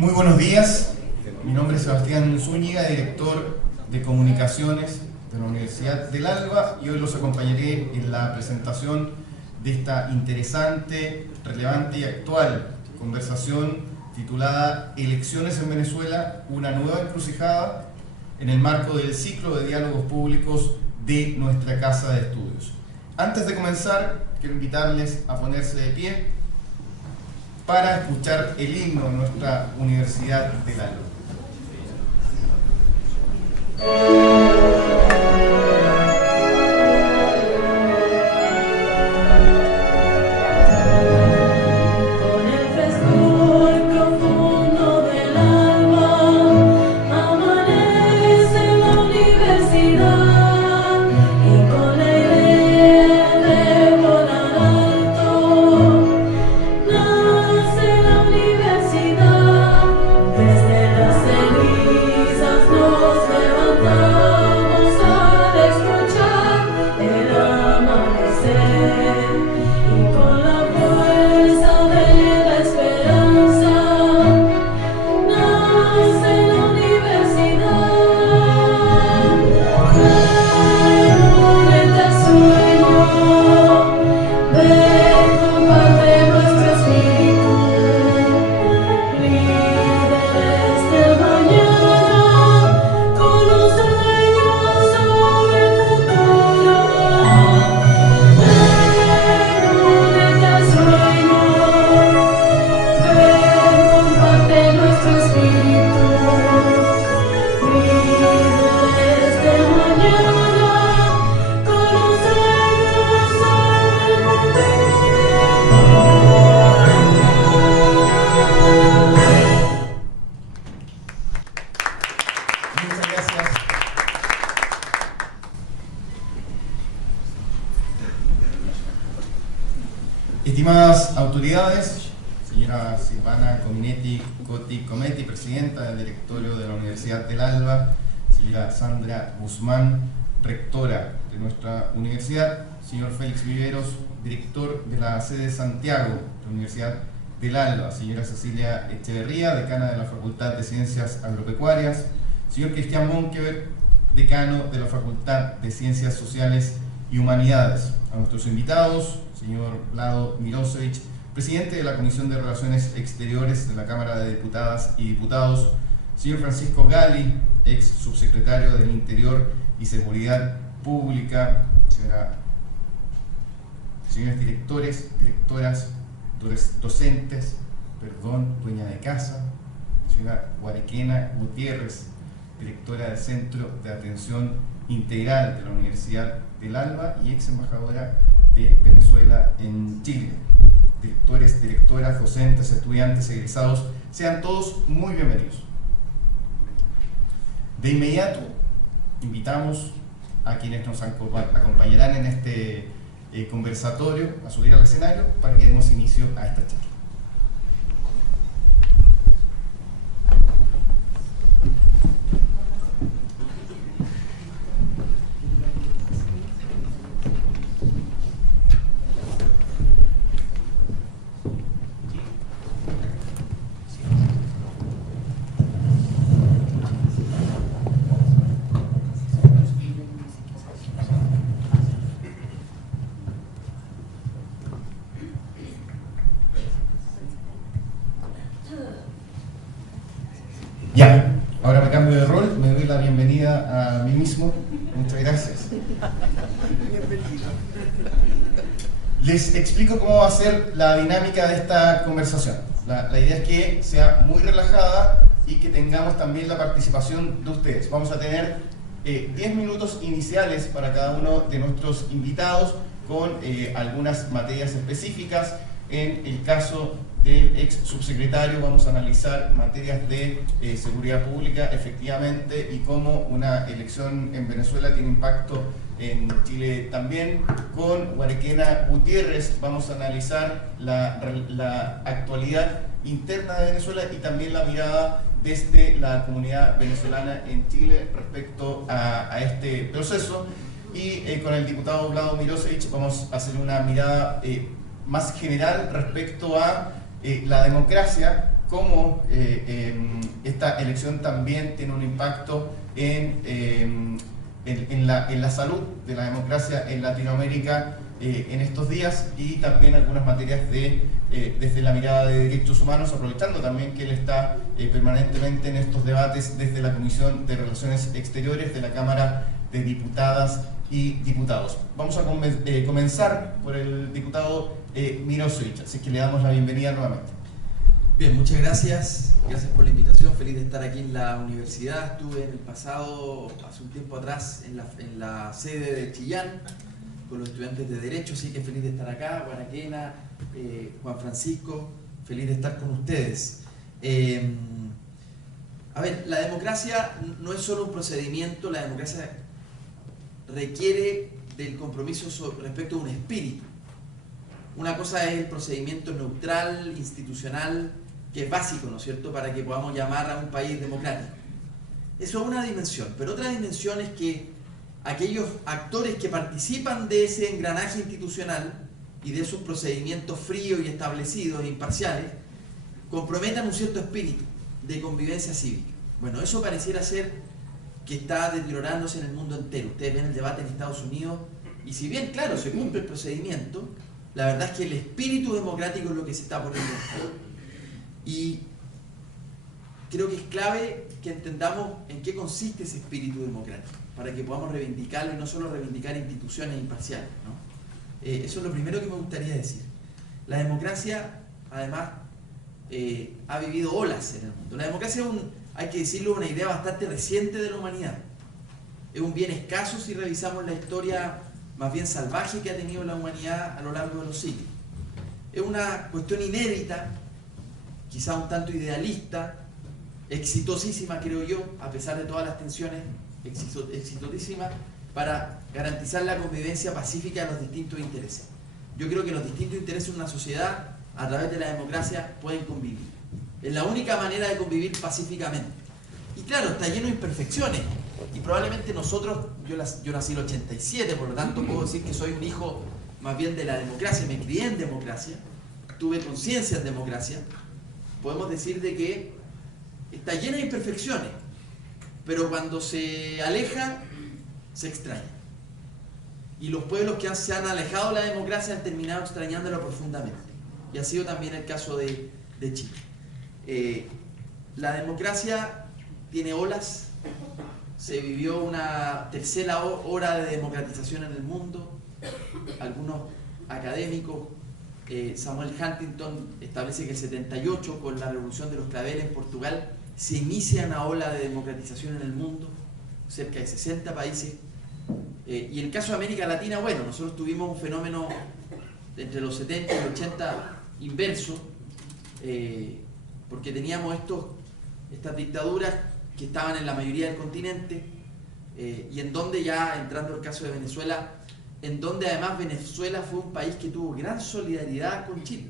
Muy buenos días, mi nombre es Sebastián Zúñiga, director de Comunicaciones de la Universidad del Alba, y hoy los acompañaré en la presentación de esta interesante, relevante y actual conversación titulada Elecciones en Venezuela, una nueva encrucijada, en el marco del ciclo de diálogos públicos de nuestra Casa de Estudios. Antes de comenzar, quiero invitarles a ponerse de pie para escuchar el himno de nuestra Universidad del Alba. Estimadas autoridades, señora Silvana Cominetti Cometti, presidenta del directorio de la Universidad del Alba, señora Sandra Guzmán, rectora de nuestra universidad, señor Félix Viveros, director de la sede de Santiago de la Universidad del Alba, señora Cecilia Echeverría, decana de la Facultad de Ciencias Agropecuarias, señor Cristian Monkeberg, decano de la Facultad de Ciencias Sociales y Humanidades, a nuestros invitados, señor Vlado Milosevic, presidente de la Comisión de Relaciones Exteriores de la Cámara de Diputadas y Diputados, señor Francisco Gali, ex subsecretario del Interior y Seguridad Pública, señores directores, directoras, docentes, dueña de casa, señora Guarequena Gutiérrez, directora del Centro de Atención Integral de la Universidad del Alba y ex embajadora de Venezuela en Chile. Directores, directoras, docentes, estudiantes, egresados, sean todos muy bienvenidos. De inmediato, invitamos a quienes nos acompañarán en este conversatorio a subir al escenario para que demos inicio a esta charla. Ya, ahora me cambio de rol, me doy la bienvenida a mí mismo. Muchas gracias. Les explico cómo va a ser la dinámica de esta conversación. La idea es que sea muy relajada y que tengamos también la participación de ustedes. Vamos a tener 10 minutos iniciales para cada uno de nuestros invitados con algunas materias específicas. En el caso del ex subsecretario vamos a analizar materias de seguridad pública efectivamente y cómo una elección en Venezuela tiene impacto en Chile también. Con Guarequena Gutiérrez vamos a analizar la actualidad interna de Venezuela y también la mirada desde la comunidad venezolana en Chile respecto a este proceso. Y con el diputado Vlado Milosevic vamos a hacer una mirada más general respecto a la democracia cómo esta elección también tiene un impacto en la salud de la democracia en Latinoamérica en estos días, y también algunas materias desde la mirada de derechos humanos, aprovechando también que él está permanentemente en estos debates desde la Comisión de Relaciones Exteriores de la Cámara de Diputadas y Diputados. Vamos a comenzar por el diputado Mirosevic, así que le damos la bienvenida nuevamente. Bien, muchas gracias. Gracias por la invitación. Feliz de estar aquí en la universidad. Estuve en el pasado, hace un tiempo atrás, en la sede de Chillán con los estudiantes de Derecho, así que feliz de estar acá. Guaraquena, Juan Francisco, feliz de estar con ustedes. A ver, la democracia no es solo un procedimiento, la democracia requiere del compromiso respecto a un espíritu. Una cosa es el procedimiento neutral, institucional, que es básico, ¿no es cierto?, para que podamos llamar a un país democrático. Eso es una dimensión, pero otra dimensión es que aquellos actores que participan de ese engranaje institucional y de esos procedimientos fríos y establecidos e imparciales comprometan un cierto espíritu de convivencia cívica. Bueno, eso pareciera ser que está deteriorándose en el mundo entero. Ustedes ven el debate en Estados Unidos y si bien, claro, se cumple el procedimiento, la verdad es que el espíritu democrático es lo que se está poniendo en juego. Y creo que es clave que entendamos en qué consiste ese espíritu democrático, para que podamos reivindicarlo y no solo reivindicar instituciones imparciales, ¿no? Eso es lo primero que me gustaría decir. La democracia, además, ha vivido olas en el mundo. La democracia es hay que decirlo, una idea bastante reciente de la humanidad. Es un bien escaso si revisamos la historia más bien salvaje que ha tenido la humanidad a lo largo de los siglos. Es una cuestión inédita, quizá un tanto idealista, exitosísima, creo yo, a pesar de todas las tensiones, exitosísima para garantizar la convivencia pacífica de los distintos intereses. Yo creo que los distintos intereses de una sociedad, a través de la democracia, pueden convivir. Es la única manera de convivir pacíficamente. Y claro, está lleno de imperfecciones. Y probablemente nosotros, yo nací en el 87, por lo tanto puedo decir que soy un hijo más bien de la democracia, me crié en democracia, tuve conciencia en democracia. Podemos decir de que está llena de imperfecciones, pero cuando se aleja, se extraña. Y los pueblos que se han alejado de la democracia han terminado extrañándola profundamente. Y ha sido también el caso de Chile. La democracia tiene olas. Se vivió una tercera ola de democratización en el mundo. Algunos académicos, Samuel Huntington establece que el 78, con la revolución de los claveles en Portugal, se inicia una ola de democratización en el mundo, cerca de 60 países. Y en el caso de América Latina, bueno, nosotros tuvimos un fenómeno entre los 70 y los 80 inverso, porque teníamos estas dictaduras que estaban en la mayoría del continente, y en donde ya, entrando al caso de Venezuela, en donde además Venezuela fue un país que tuvo gran solidaridad con Chile.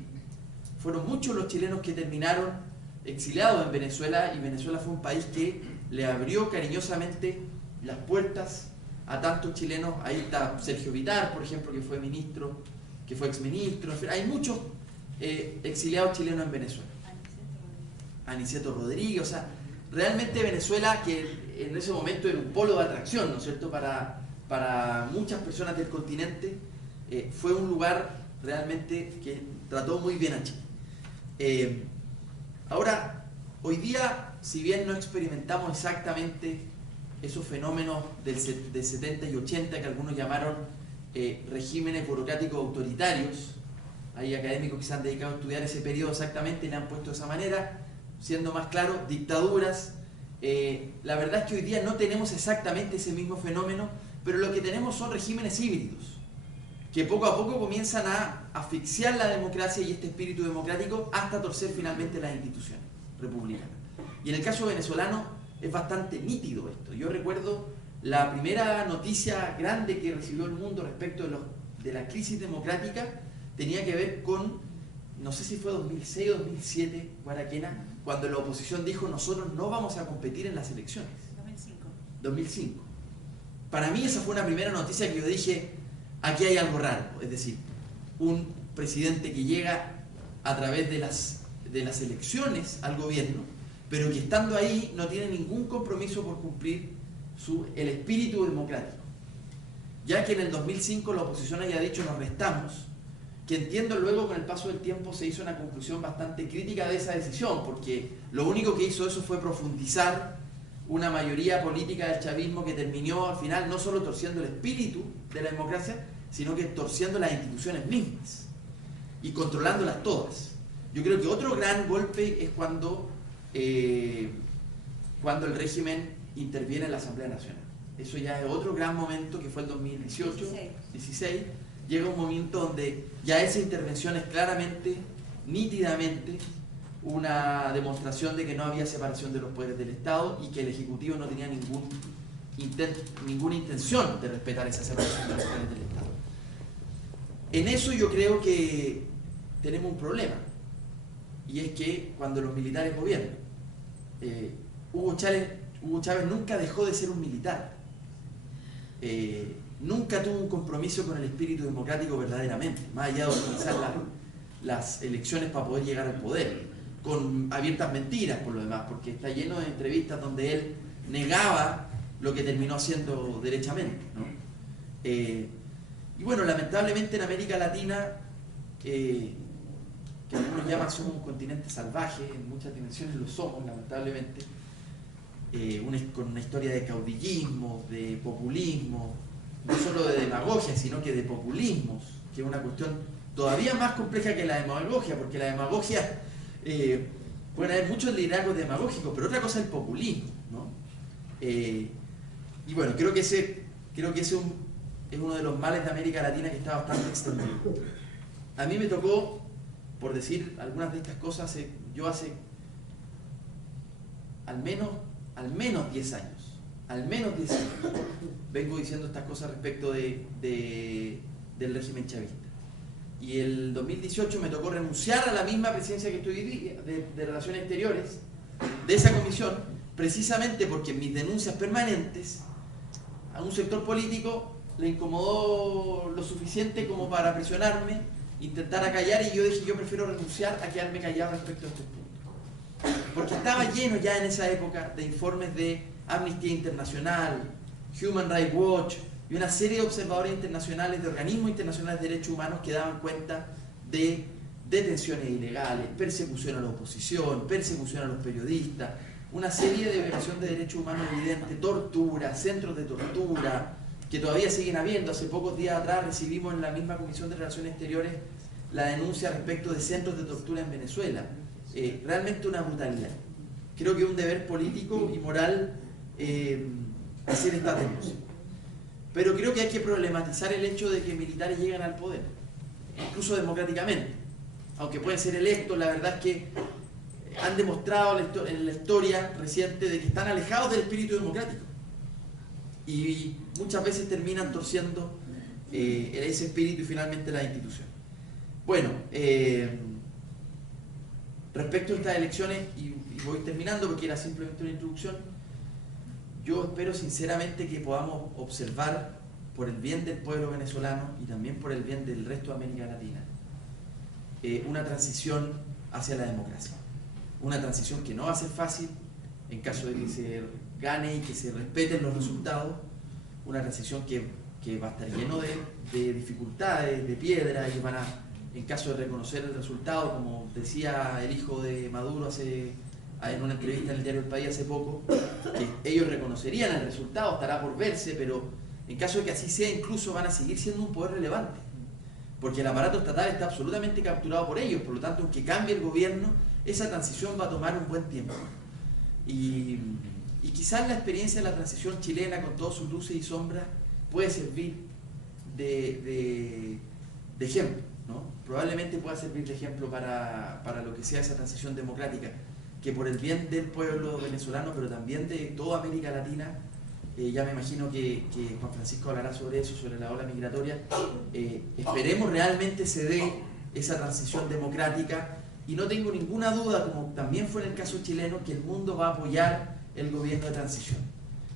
Fueron muchos los chilenos que terminaron exiliados en Venezuela, y Venezuela fue un país que le abrió cariñosamente las puertas a tantos chilenos. Ahí está Sergio Vitar, por ejemplo, que fue ministro, que fue exministro. Hay muchos exiliados chilenos en Venezuela. Aniceto Rodríguez, o sea, realmente Venezuela, que en ese momento era un polo de atracción, ¿no es cierto?, para muchas personas del continente, fue un lugar realmente que trató muy bien a Chile. Ahora, hoy día, si bien no experimentamos exactamente esos fenómenos de 70 y 80 que algunos llamaron regímenes burocráticos autoritarios, hay académicos que se han dedicado a estudiar ese periodo exactamente y le han puesto de esa manera, siendo más claro, dictaduras. La verdad es que hoy día no tenemos exactamente ese mismo fenómeno, pero lo que tenemos son regímenes híbridos, que poco a poco comienzan a asfixiar la democracia y este espíritu democrático hasta torcer finalmente las instituciones republicanas. Y en el caso venezolano es bastante nítido esto. Yo recuerdo la primera noticia grande que recibió el mundo respecto de la crisis democrática, tenía que ver con, no sé si fue 2006 o 2007, Guaraquena, cuando la oposición dijo: nosotros no vamos a competir en las elecciones. 2005. Para mí esa fue una primera noticia que yo dije: aquí hay algo raro. Es decir, un presidente que llega a través de las elecciones al gobierno, pero que estando ahí no tiene ningún compromiso por cumplir el espíritu democrático. Ya que en el 2005 la oposición haya dicho nos restamos, que entiendo luego con el paso del tiempo se hizo una conclusión bastante crítica de esa decisión, porque lo único que hizo eso fue profundizar una mayoría política del chavismo que terminó al final no solo torciendo el espíritu de la democracia, sino que torciendo las instituciones mismas y controlándolas todas. Yo creo que otro gran golpe es cuando el régimen interviene en la Asamblea Nacional. Eso ya es otro gran momento, que fue el 2018, 16. Llega un momento donde ya esa intervención es claramente, nítidamente, una demostración de que no había separación de los poderes del Estado y que el Ejecutivo no tenía ninguna intención de respetar esa separación de los poderes del Estado. En eso yo creo que tenemos un problema, y es que cuando los militares gobiernan, Hugo Chávez nunca dejó de ser un militar, nunca tuvo un compromiso con el espíritu democrático verdaderamente, más allá de utilizar las elecciones para poder llegar al poder, con abiertas mentiras por lo demás, porque está lleno de entrevistas donde él negaba lo que terminó haciendo derechamente, ¿no? Y bueno, lamentablemente en América Latina, que algunos llaman somos un continente salvaje, en muchas dimensiones lo somos, lamentablemente, con una historia de caudillismo, de populismo, no solo de demagogia, sino que de populismos, que es una cuestión todavía más compleja que la demagogia, porque la demagogia, pueden haber muchos liderazgos demagógicos, pero otra cosa es el populismo, ¿no? Y bueno, creo que ese es uno de los males de América Latina que está bastante extendido. A mí me tocó, por decir algunas de estas cosas, yo hace al menos 10 años, vengo diciendo estas cosas respecto del régimen chavista. Y el 2018 me tocó renunciar a la misma presidencia que estoy hoy día, de Relaciones Exteriores, de esa comisión, precisamente porque en mis denuncias permanentes a un sector político le incomodó lo suficiente como para presionarme, intentar acallar, y yo dije, yo prefiero renunciar a quedarme callado respecto a estos puntos. Porque estaba lleno ya en esa época de informes de Amnistía Internacional, Human Rights Watch y una serie de observadores internacionales, de organismos internacionales de derechos humanos que daban cuenta de detenciones ilegales, persecución a la oposición, persecución a los periodistas, una serie de violación de derechos humanos evidentes, tortura, centros de tortura, que todavía siguen habiendo. Hace pocos días atrás recibimos en la misma Comisión de Relaciones Exteriores la denuncia respecto de centros de tortura en Venezuela. Realmente una brutalidad. Creo que es un deber político y moral hacer esta denuncia. Pero creo que hay que problematizar el hecho de que militares llegan al poder, incluso democráticamente. Aunque pueden ser electos, la verdad es que han demostrado en la historia reciente de que están alejados del espíritu democrático. Y muchas veces terminan torciendo ese espíritu y finalmente la institución. Bueno, respecto a estas elecciones, y voy terminando porque era simplemente una introducción, yo espero sinceramente que podamos observar, por el bien del pueblo venezolano y también por el bien del resto de América Latina, una transición hacia la democracia. Una transición que no va a ser fácil en caso de que se gane y que se respeten los resultados, una transición que va a estar lleno de dificultades, de piedras, y van a, en caso de reconocer el resultado, como decía el hijo de Maduro en una entrevista en el diario El País hace poco, que ellos reconocerían el resultado, estará por verse, pero en caso de que así sea, incluso van a seguir siendo un poder relevante, porque el aparato estatal está absolutamente capturado por ellos. Por lo tanto, aunque cambie el gobierno, esa transición va a tomar un buen tiempo. Y quizás la experiencia de la transición chilena, con todas sus luces y sombras, puede servir de ejemplo, ¿no? Probablemente pueda servir de ejemplo para lo que sea esa transición democrática, que por el bien del pueblo venezolano, pero también de toda América Latina, ya me imagino que Juan Francisco hablará sobre eso, sobre la ola migratoria, esperemos realmente se dé esa transición democrática, y no tengo ninguna duda, como también fue en el caso chileno, que el mundo va a apoyar el gobierno de transición,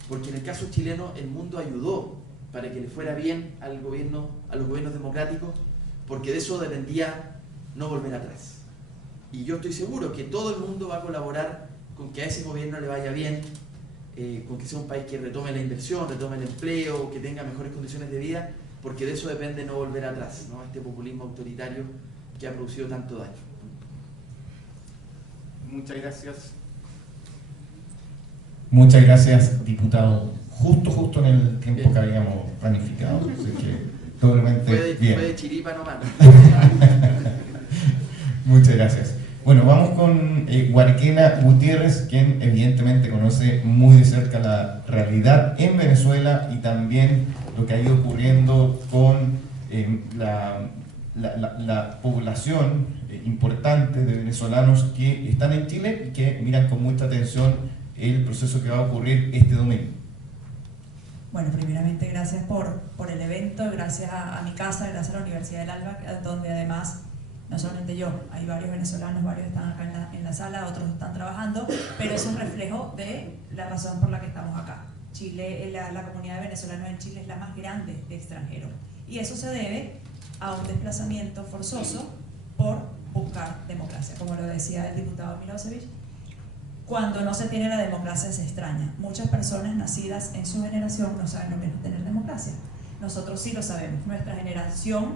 porque en el caso chileno el mundo ayudó para que le fuera bien a los gobiernos democráticos, porque de eso dependía no volver atrás. Y yo estoy seguro que todo el mundo va a colaborar con que a ese gobierno le vaya bien, con que sea un país que retome la inversión, retome el empleo, que tenga mejores condiciones de vida, porque de eso depende no volver atrás, ¿no? Este populismo autoritario que ha producido tanto daño. Muchas gracias. Muchas gracias, diputado. Justo en el tiempo bien que habíamos planificado. Así que doblemente bien. Fue de chiripa nomás. Muchas gracias. Bueno, vamos con Warquena Gutiérrez, quien evidentemente conoce muy de cerca la realidad en Venezuela y también lo que ha ido ocurriendo con la población importante de venezolanos que están en Chile y que miran con mucha atención el proceso que va a ocurrir este domingo. Bueno, primeramente gracias por el evento, gracias a mi casa, gracias a la Universidad del Alba, donde además, no solamente yo, hay varios venezolanos, varios están acá en la sala, otros están trabajando, pero es un reflejo de la razón por la que estamos acá. Chile, la comunidad de venezolanos en Chile es la más grande de extranjeros, y eso se debe a un desplazamiento forzoso por buscar democracia, como lo decía el diputado Milosevic. Cuando no se tiene la democracia se extraña. Muchas personas nacidas en su generación no saben lo que es tener democracia. Nosotros sí lo sabemos. Nuestra generación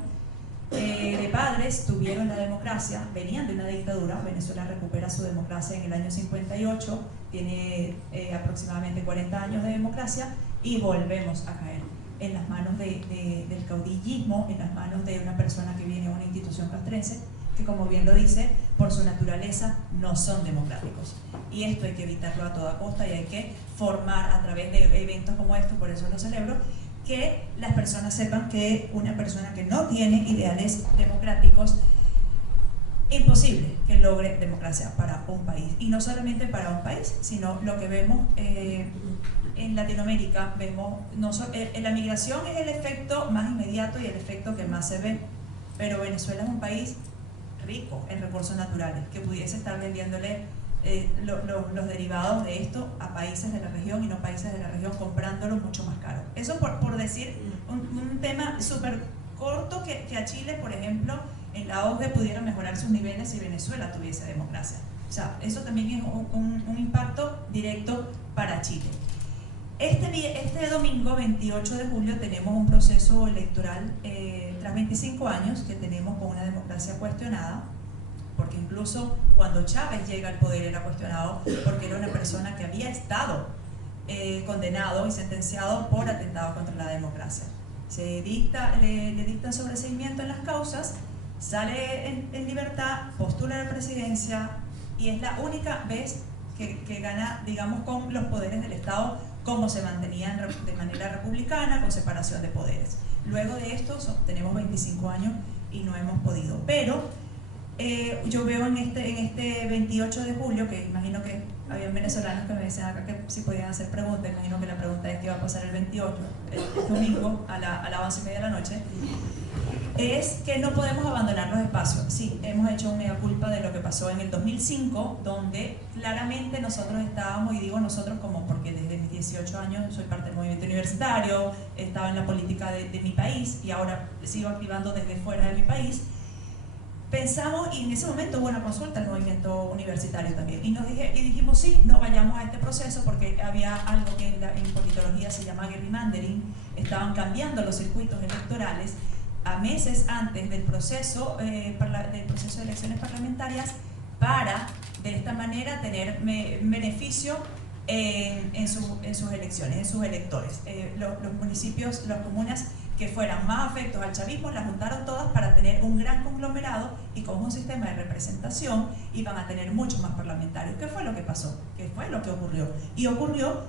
de padres tuvieron la democracia, venían de una dictadura. Venezuela recupera su democracia en el año 58, tiene aproximadamente 40 años de democracia y volvemos a caer en las manos del caudillismo, en las manos de una persona que viene a una institución castrense que, como bien lo dice, por su naturaleza no son democráticos. Y esto hay que evitarlo a toda costa y hay que formar a través de eventos como estos, por eso lo celebro, que las personas sepan que una persona que no tiene ideales democráticos, imposible que logre democracia para un país. Y no solamente para un país, sino lo que vemos en Latinoamérica, vemos la migración es el efecto más inmediato y el efecto que más se ve, pero Venezuela es un país rico en recursos naturales, que pudiese estar vendiéndole los derivados de esto a países de la región y no países de la región comprándolo mucho más caro. Eso por decir un tema súper corto que a Chile, por ejemplo, en la OCDE pudiera mejorar sus niveles si Venezuela tuviese democracia. O sea, eso también es un impacto directo para Chile. Este domingo 28 de julio tenemos un proceso electoral tras 25 años que tenemos con una democracia cuestionada, porque incluso cuando Chávez llega al poder era cuestionado porque era una persona que había estado condenado y sentenciado por atentado contra la democracia. Le dictan sobreseimiento en las causas, sale en libertad, postula a la presidencia y es la única vez que gana, digamos, con los poderes del Estado como se mantenían de manera republicana, con separación de poderes. Luego de esto tenemos 25 años y no hemos podido. Pero yo veo en este 28 de julio, que imagino que había venezolanos que me decían acá que si podían hacer preguntas, imagino que la pregunta es qué va a pasar el 28, el domingo a las 11:30 de la noche, es que no podemos abandonar los espacios. Sí, hemos hecho una mea culpa de lo que pasó en el 2005, donde claramente nosotros estábamos, y digo nosotros como porque desde mis 18 años soy parte del movimiento universitario, estaba en la política de mi país y ahora sigo activando desde fuera de mi país. Pensamos, y en ese momento hubo una consulta al movimiento universitario también, y dijimos sí, no vayamos a este proceso porque había algo que en politología se llama gerrymandering, estaban cambiando los circuitos electorales a meses antes del proceso de elecciones parlamentarias para de esta manera tener beneficio en sus elecciones, en sus electores. Los municipios, las comunas que fueran más afectos al chavismo las juntaron todas para tener un gran conglomerado y con un sistema de representación iban a tener muchos más parlamentarios. ¿Qué fue lo que pasó? ¿Qué fue lo que ocurrió? Y ocurrió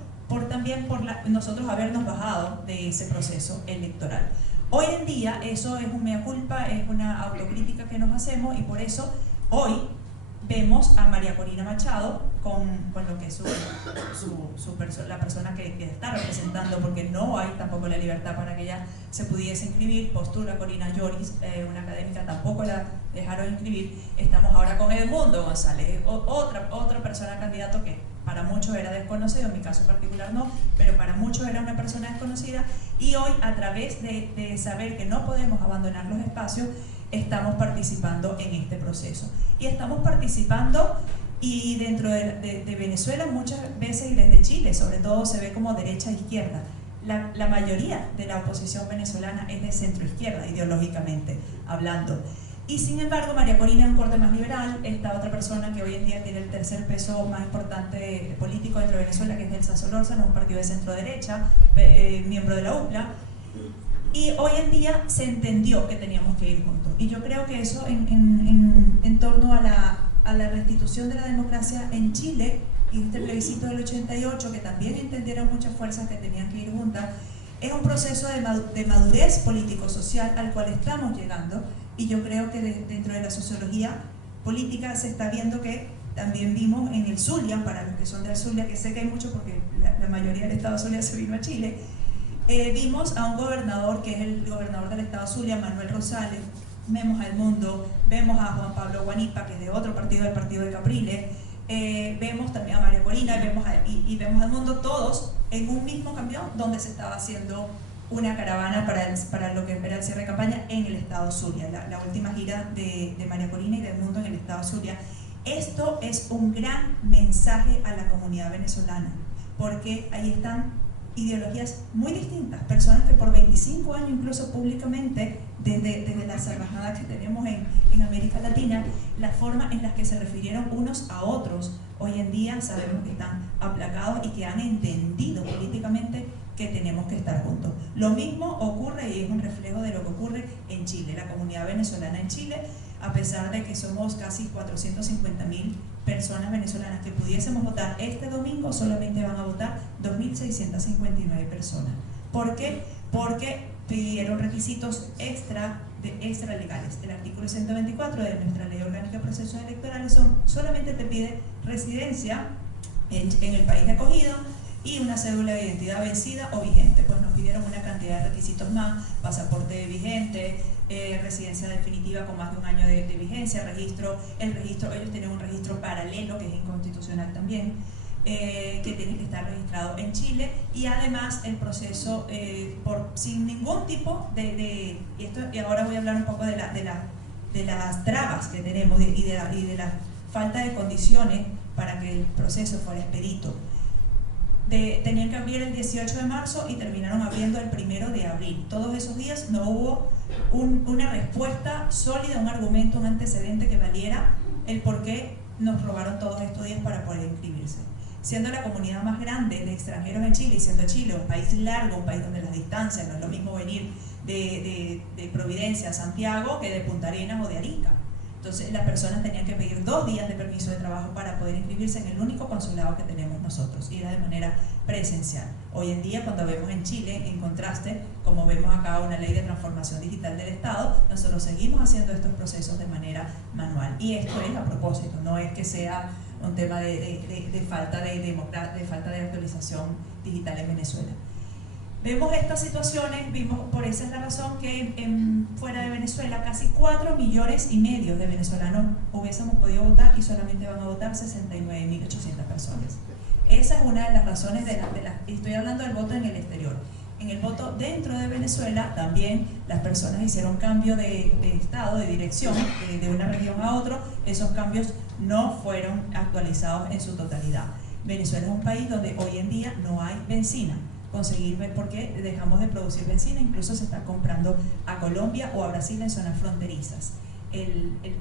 también por nosotros habernos bajado de ese proceso electoral. Hoy en día eso es un mea culpa, es una autocrítica que nos hacemos y por eso hoy vemos a María Corina Machado con lo que es la persona que está representando, porque no hay tampoco la libertad para que ella se pudiese inscribir. Postula Corina Lloris, una académica, tampoco la dejaron inscribir. Estamos ahora con Edmundo González, otra persona candidato que para muchos era desconocido, en mi caso particular no, pero para muchos era una persona desconocida. Y hoy, a través de saber que no podemos abandonar los espacios, estamos participando en este proceso. Y estamos participando, y dentro de Venezuela muchas veces, y desde Chile sobre todo, se ve como derecha e izquierda. La mayoría de la oposición venezolana es de centro izquierda, ideológicamente hablando. Y sin embargo, María Corina es un corte más liberal. Esta otra persona que hoy en día tiene el tercer peso más importante político dentro de Venezuela, que es Nelson Solórzano, un partido de centro derecha, miembro de la UPLA. Y hoy en día se entendió que teníamos que ir juntos. Y yo creo que eso en torno a la restitución de la democracia en Chile y este plebiscito del 88, que también entendieron muchas fuerzas que tenían que ir juntas, es un proceso de madurez político-social al cual estamos llegando. Y yo creo que dentro de la sociología política se está viendo que también vimos en el Zulia, para los que son del Zulia, que sé que hay mucho porque la mayoría del estado Zulia se vino a Chile, vimos a un gobernador que es el gobernador del estado Zulia, Manuel Rosales, vemos a Edmundo, vemos a Juan Pablo Guanipa, que es de otro partido, del partido de Capriles, vemos también a María Corina y vemos a Edmundo, todos en un mismo camión donde se estaba haciendo una caravana para lo que era el cierre de campaña en el estado Zulia, la última gira de María Corina y de Edmundo en el estado Zulia. Esto es un gran mensaje a la comunidad venezolana, porque ahí están ideologías muy distintas, personas que por 25 años, incluso públicamente, desde la salvajada que tenemos en América Latina, la forma en la que se refirieron unos a otros, hoy en día sabemos que están aplacados y que han entendido políticamente que tenemos que estar juntos. Lo mismo ocurre, y es un reflejo de lo que ocurre en Chile. La comunidad venezolana en Chile, a pesar de que somos casi 450.000 personas venezolanas que pudiésemos votar este domingo, solamente van a votar 2.659 personas. ¿Por qué? Porque pidieron requisitos extra legales. El artículo 124 de nuestra Ley Orgánica de Procesos Electorales solamente te pide residencia en el país de acogida y una cédula de identidad vencida o vigente. Pues nos pidieron una cantidad de requisitos más: pasaporte vigente, residencia definitiva con más de un año de vigencia, registro, ellos tienen un registro paralelo que es inconstitucional también, que tiene que estar registrado en Chile, y además el proceso sin ningún tipo y ahora voy a hablar un poco de las trabas que tenemos y de la falta de condiciones para que el proceso fuera expedito. Tenían que abrir el 18 de marzo y terminaron abriendo el 1 de abril. Todos esos días no hubo una respuesta sólida, un argumento, un antecedente que valiera el por qué nos robaron todos estos días para poder inscribirse. Siendo la comunidad más grande de extranjeros en Chile, y siendo Chile un país largo, un país donde las distancias no es lo mismo venir de Providencia a Santiago que de Punta Arenas o de Arica. Entonces las personas tenían que pedir 2 días de permiso de trabajo para poder inscribirse en el único consulado que tenemos nosotros, y era de manera presencial. Hoy en día, cuando vemos en Chile, en contraste, como vemos acá una ley de transformación digital del Estado, nosotros seguimos haciendo estos procesos de manera manual. Y esto es a propósito, no es que sea un tema de falta de actualización digital en Venezuela. Vemos estas situaciones, por esa es la razón que fuera de Venezuela casi 4,5 millones de venezolanos hubiésemos podido votar y solamente van a votar 69.800 personas. Esa es una de las razones estoy hablando del voto en el exterior. En el voto dentro de Venezuela también las personas hicieron cambio de estado, de dirección, de una región a otra. Esos cambios no fueron actualizados en su totalidad. Venezuela es un país donde hoy en día no hay benzina. Porque dejamos de producir benzina, incluso se está comprando a Colombia o a Brasil en zonas fronterizas.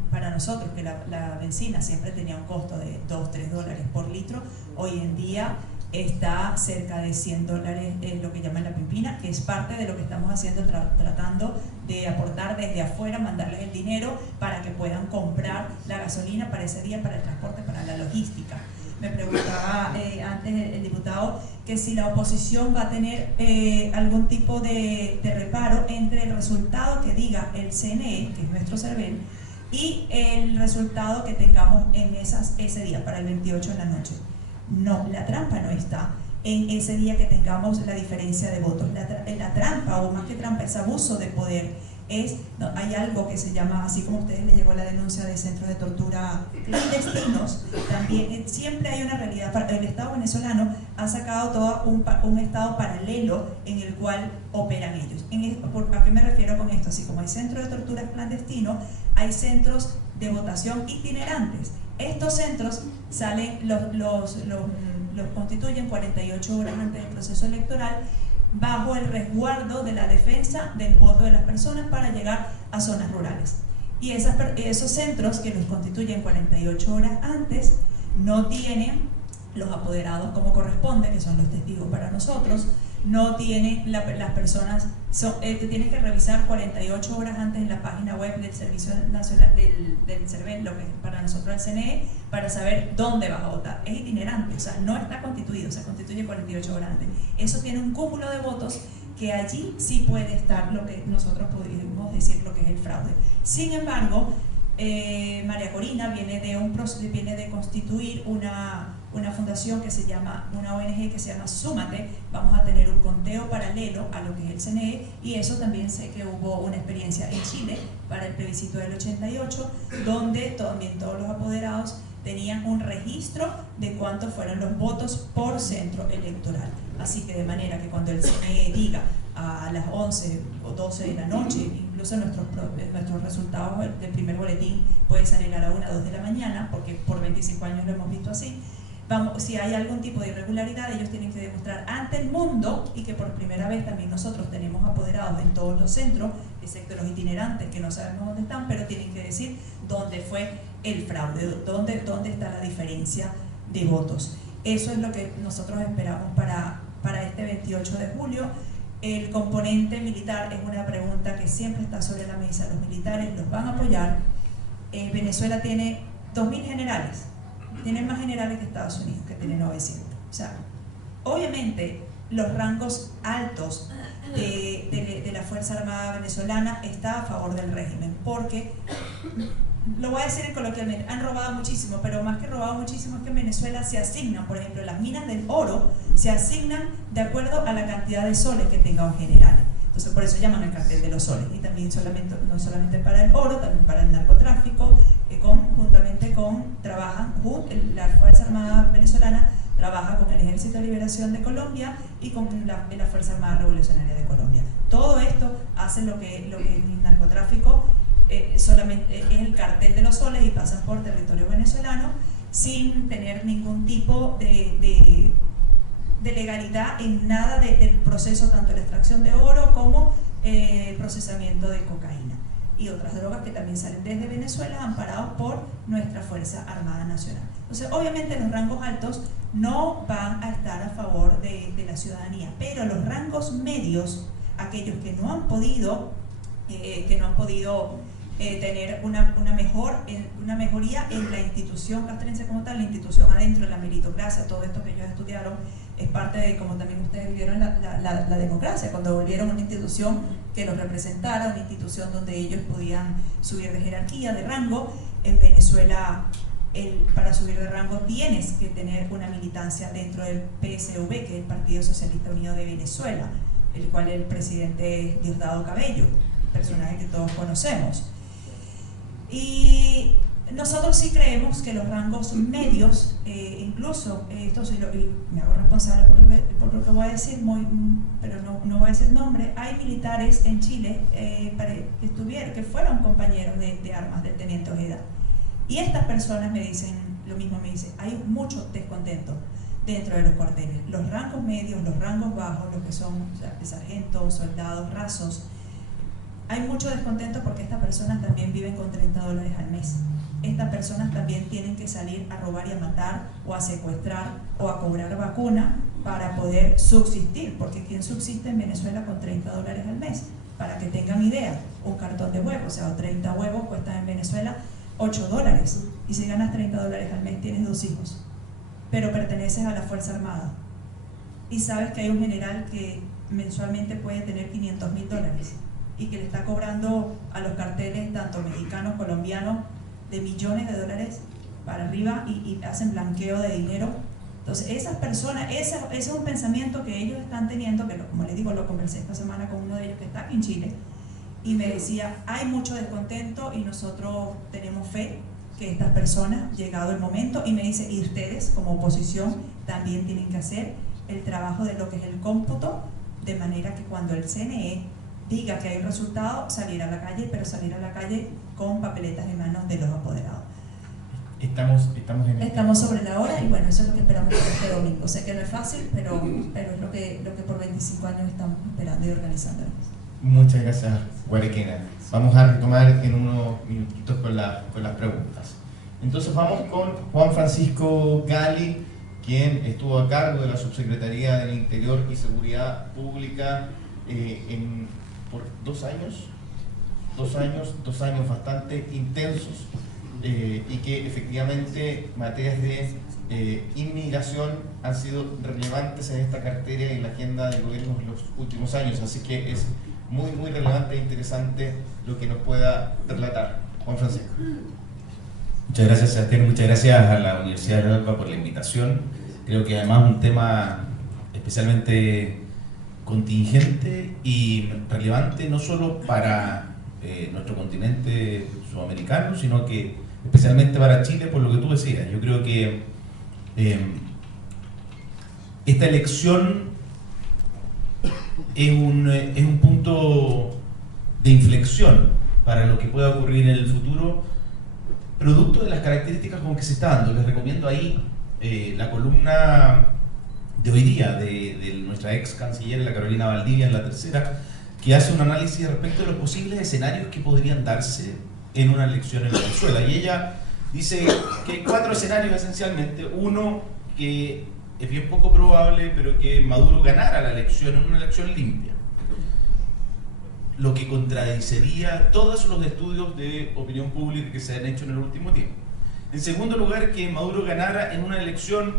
Para nosotros, que la benzina siempre tenía un costo de $2-3 por litro, hoy en día está cerca de $100, lo que llaman la pimpina, que es parte de lo que estamos haciendo, tratando de aportar desde afuera, mandarles el dinero para que puedan comprar la gasolina para ese día, para el transporte, para la logística. Me preguntaba antes el diputado que si la oposición va a tener algún tipo de reparo entre el resultado que diga el CNE, que es nuestro CERVEL, y el resultado que tengamos en ese día, para el 28 de la noche. No, la trampa no está en ese día que tengamos la diferencia de votos. La trampa, o más que trampa, es abuso de poder, hay algo que se llama, así como a ustedes les llegó la denuncia de centros de tortura clandestinos, también siempre hay una realidad. El Estado venezolano ha sacado todo un Estado paralelo en el cual operan ellos. ¿A qué me refiero con esto? Así como hay centros de tortura clandestinos, hay centros de votación itinerantes. Estos centros salen, los constituyen 48 horas antes del proceso electoral, bajo el resguardo de la defensa del voto de las personas para llegar a zonas rurales. Y esos centros que los constituyen 48 horas antes no tienen los apoderados como corresponde, que son los testigos para nosotros, no tienen las personas, tienes que revisar 48 horas antes en la página web del Servicio Nacional del CERVEL, lo que es para nosotros el CNE, para saber dónde vas a votar. Es itinerante, o sea, no está constituido, se constituye 48 horas antes. Eso tiene un cúmulo de votos que allí sí puede estar lo que nosotros podríamos decir lo que es el fraude. Sin embargo, María Corina viene de constituir una fundación que se llama, una ONG que se llama Súmate. Vamos a tener un conteo paralelo a lo que es el CNE, y eso también sé que hubo una experiencia en Chile para el plebiscito del 88, donde también todos los apoderados tenían un registro de cuántos fueron los votos por centro electoral. Así que de manera que cuando el CNE diga a las 11 o 12 de la noche, incluso nuestros resultados del primer boletín puede salir a la 1 o 2 de la mañana, porque por 25 años lo hemos visto así. Si hay algún tipo de irregularidad, ellos tienen que demostrar ante el mundo, y que por primera vez también nosotros tenemos apoderados en todos los centros, excepto los itinerantes que no sabemos dónde están, pero tienen que decir dónde fue el fraude, dónde está la diferencia de votos. Eso es lo que nosotros esperamos para este 28 de julio. El componente militar es una pregunta que siempre está sobre la mesa. Los militares los van a apoyar. Venezuela tiene 2.000 generales. Tienen más generales que Estados Unidos, que tiene 900. O sea, obviamente los rangos altos de la Fuerza Armada venezolana está a favor del régimen, porque, lo voy a decir coloquialmente, han robado muchísimo, pero más que robado muchísimo es que en Venezuela se asignan, por ejemplo, las minas del oro se asignan de acuerdo a la cantidad de soles que tenga un general. Entonces por eso llaman el cartel de los soles, y también no solamente para el oro, también para el narcotráfico, la Fuerza Armada venezolana trabaja con el Ejército de Liberación de Colombia y con la Fuerza Armada Revolucionaria de Colombia. Todo esto hace lo que el narcotráfico solamente es el cartel de los soles, y pasan por territorio venezolano sin tener ningún tipo de legalidad en nada del proceso, tanto la extracción de oro como el procesamiento de cocaína y otras drogas que también salen desde Venezuela, amparados por nuestra Fuerza Armada Nacional. Entonces, obviamente los rangos altos no van a estar a favor de la ciudadanía, pero los rangos medios, aquellos que no han podido tener una mejoría en la institución castrense como tal, la institución adentro, la meritocracia, todo esto que ellos estudiaron, es parte de, como también ustedes vivieron, la democracia, cuando volvieron a una institución que los representara, una institución donde ellos podían subir de jerarquía, de rango. En Venezuela, para subir de rango tienes que tener una militancia dentro del PSV, que es el Partido Socialista Unido de Venezuela, el cual el presidente es Diosdado Cabello, personaje que todos conocemos. Y nosotros sí creemos que los rangos medios, incluso, esto me hago responsable por lo que voy a decir, pero no voy a decir nombre, hay militares en Chile que fueron compañeros de armas del teniente Ojeda. Y estas personas me dicen lo mismo, me dicen, hay mucho descontento dentro de los cuarteles. Los rangos medios, los rangos bajos, los que son sargentos, soldados, rasos, hay mucho descontento porque estas personas también viven con $30 al mes. Estas personas también tienen que salir a robar y a matar, o a secuestrar, o a cobrar vacuna para poder subsistir, porque ¿quién subsiste en Venezuela con $30 al mes? Para que tengan idea, un cartón de huevos, o sea, 30 huevos cuestan en Venezuela $8, y si ganas $30 al mes tienes 2 hijos, pero perteneces a la Fuerza Armada y sabes que hay un general que mensualmente puede tener $500.000 y que le está cobrando a los carteles, tanto mexicanos, colombianos, de millones de dólares para arriba, y hacen blanqueo de dinero. Entonces esas personas, ese es un pensamiento que ellos están teniendo, que como les digo, lo conversé esta semana con uno de ellos que está aquí en Chile, y me decía, hay mucho descontento y nosotros tenemos fe que estas personas, llegado el momento, y me dice, y ustedes como oposición también tienen que hacer el trabajo de lo que es el cómputo, de manera que cuando el CNE diga que hay un resultado, salir a la calle, pero salir a la calle con papeletas en manos de los apoderados. Estamos sobre la hora y bueno, eso es lo que esperamos para este domingo. Sé que no es fácil, pero es lo que por 25 años estamos esperando y organizándonos. Muchas gracias, Guarequena. Vamos a retomar en unos minutitos con las preguntas. Entonces vamos con Juan Francisco Gali, quien estuvo a cargo de la Subsecretaría del Interior y Seguridad Pública por 2 años. 2 años bastante intensos y que efectivamente materias de inmigración han sido relevantes en esta cartera y en la agenda del gobierno en los últimos años, así que es muy relevante e interesante lo que nos pueda relatar. Juan Francisco. Muchas gracias, Sebastián, muchas gracias a la Universidad de Alba por la invitación. Creo que además un tema especialmente contingente y relevante no solo para nuestro continente sudamericano, sino que especialmente para Chile, por lo que tú decías. Yo creo que esta elección es un punto de inflexión para lo que pueda ocurrir en el futuro, producto de las características con que se está dando. Les recomiendo ahí la columna de hoy día de nuestra ex canciller, la Carolina Valdivia, en La Tercera, que hace un análisis respecto de los posibles escenarios que podrían darse en una elección en Venezuela. Y ella dice que hay 4 escenarios esencialmente. Uno, que es bien poco probable, pero que Maduro ganara la elección en una elección limpia, lo que contradeciría todos los estudios de opinión pública que se han hecho en el último tiempo. En segundo lugar, que Maduro ganara en una elección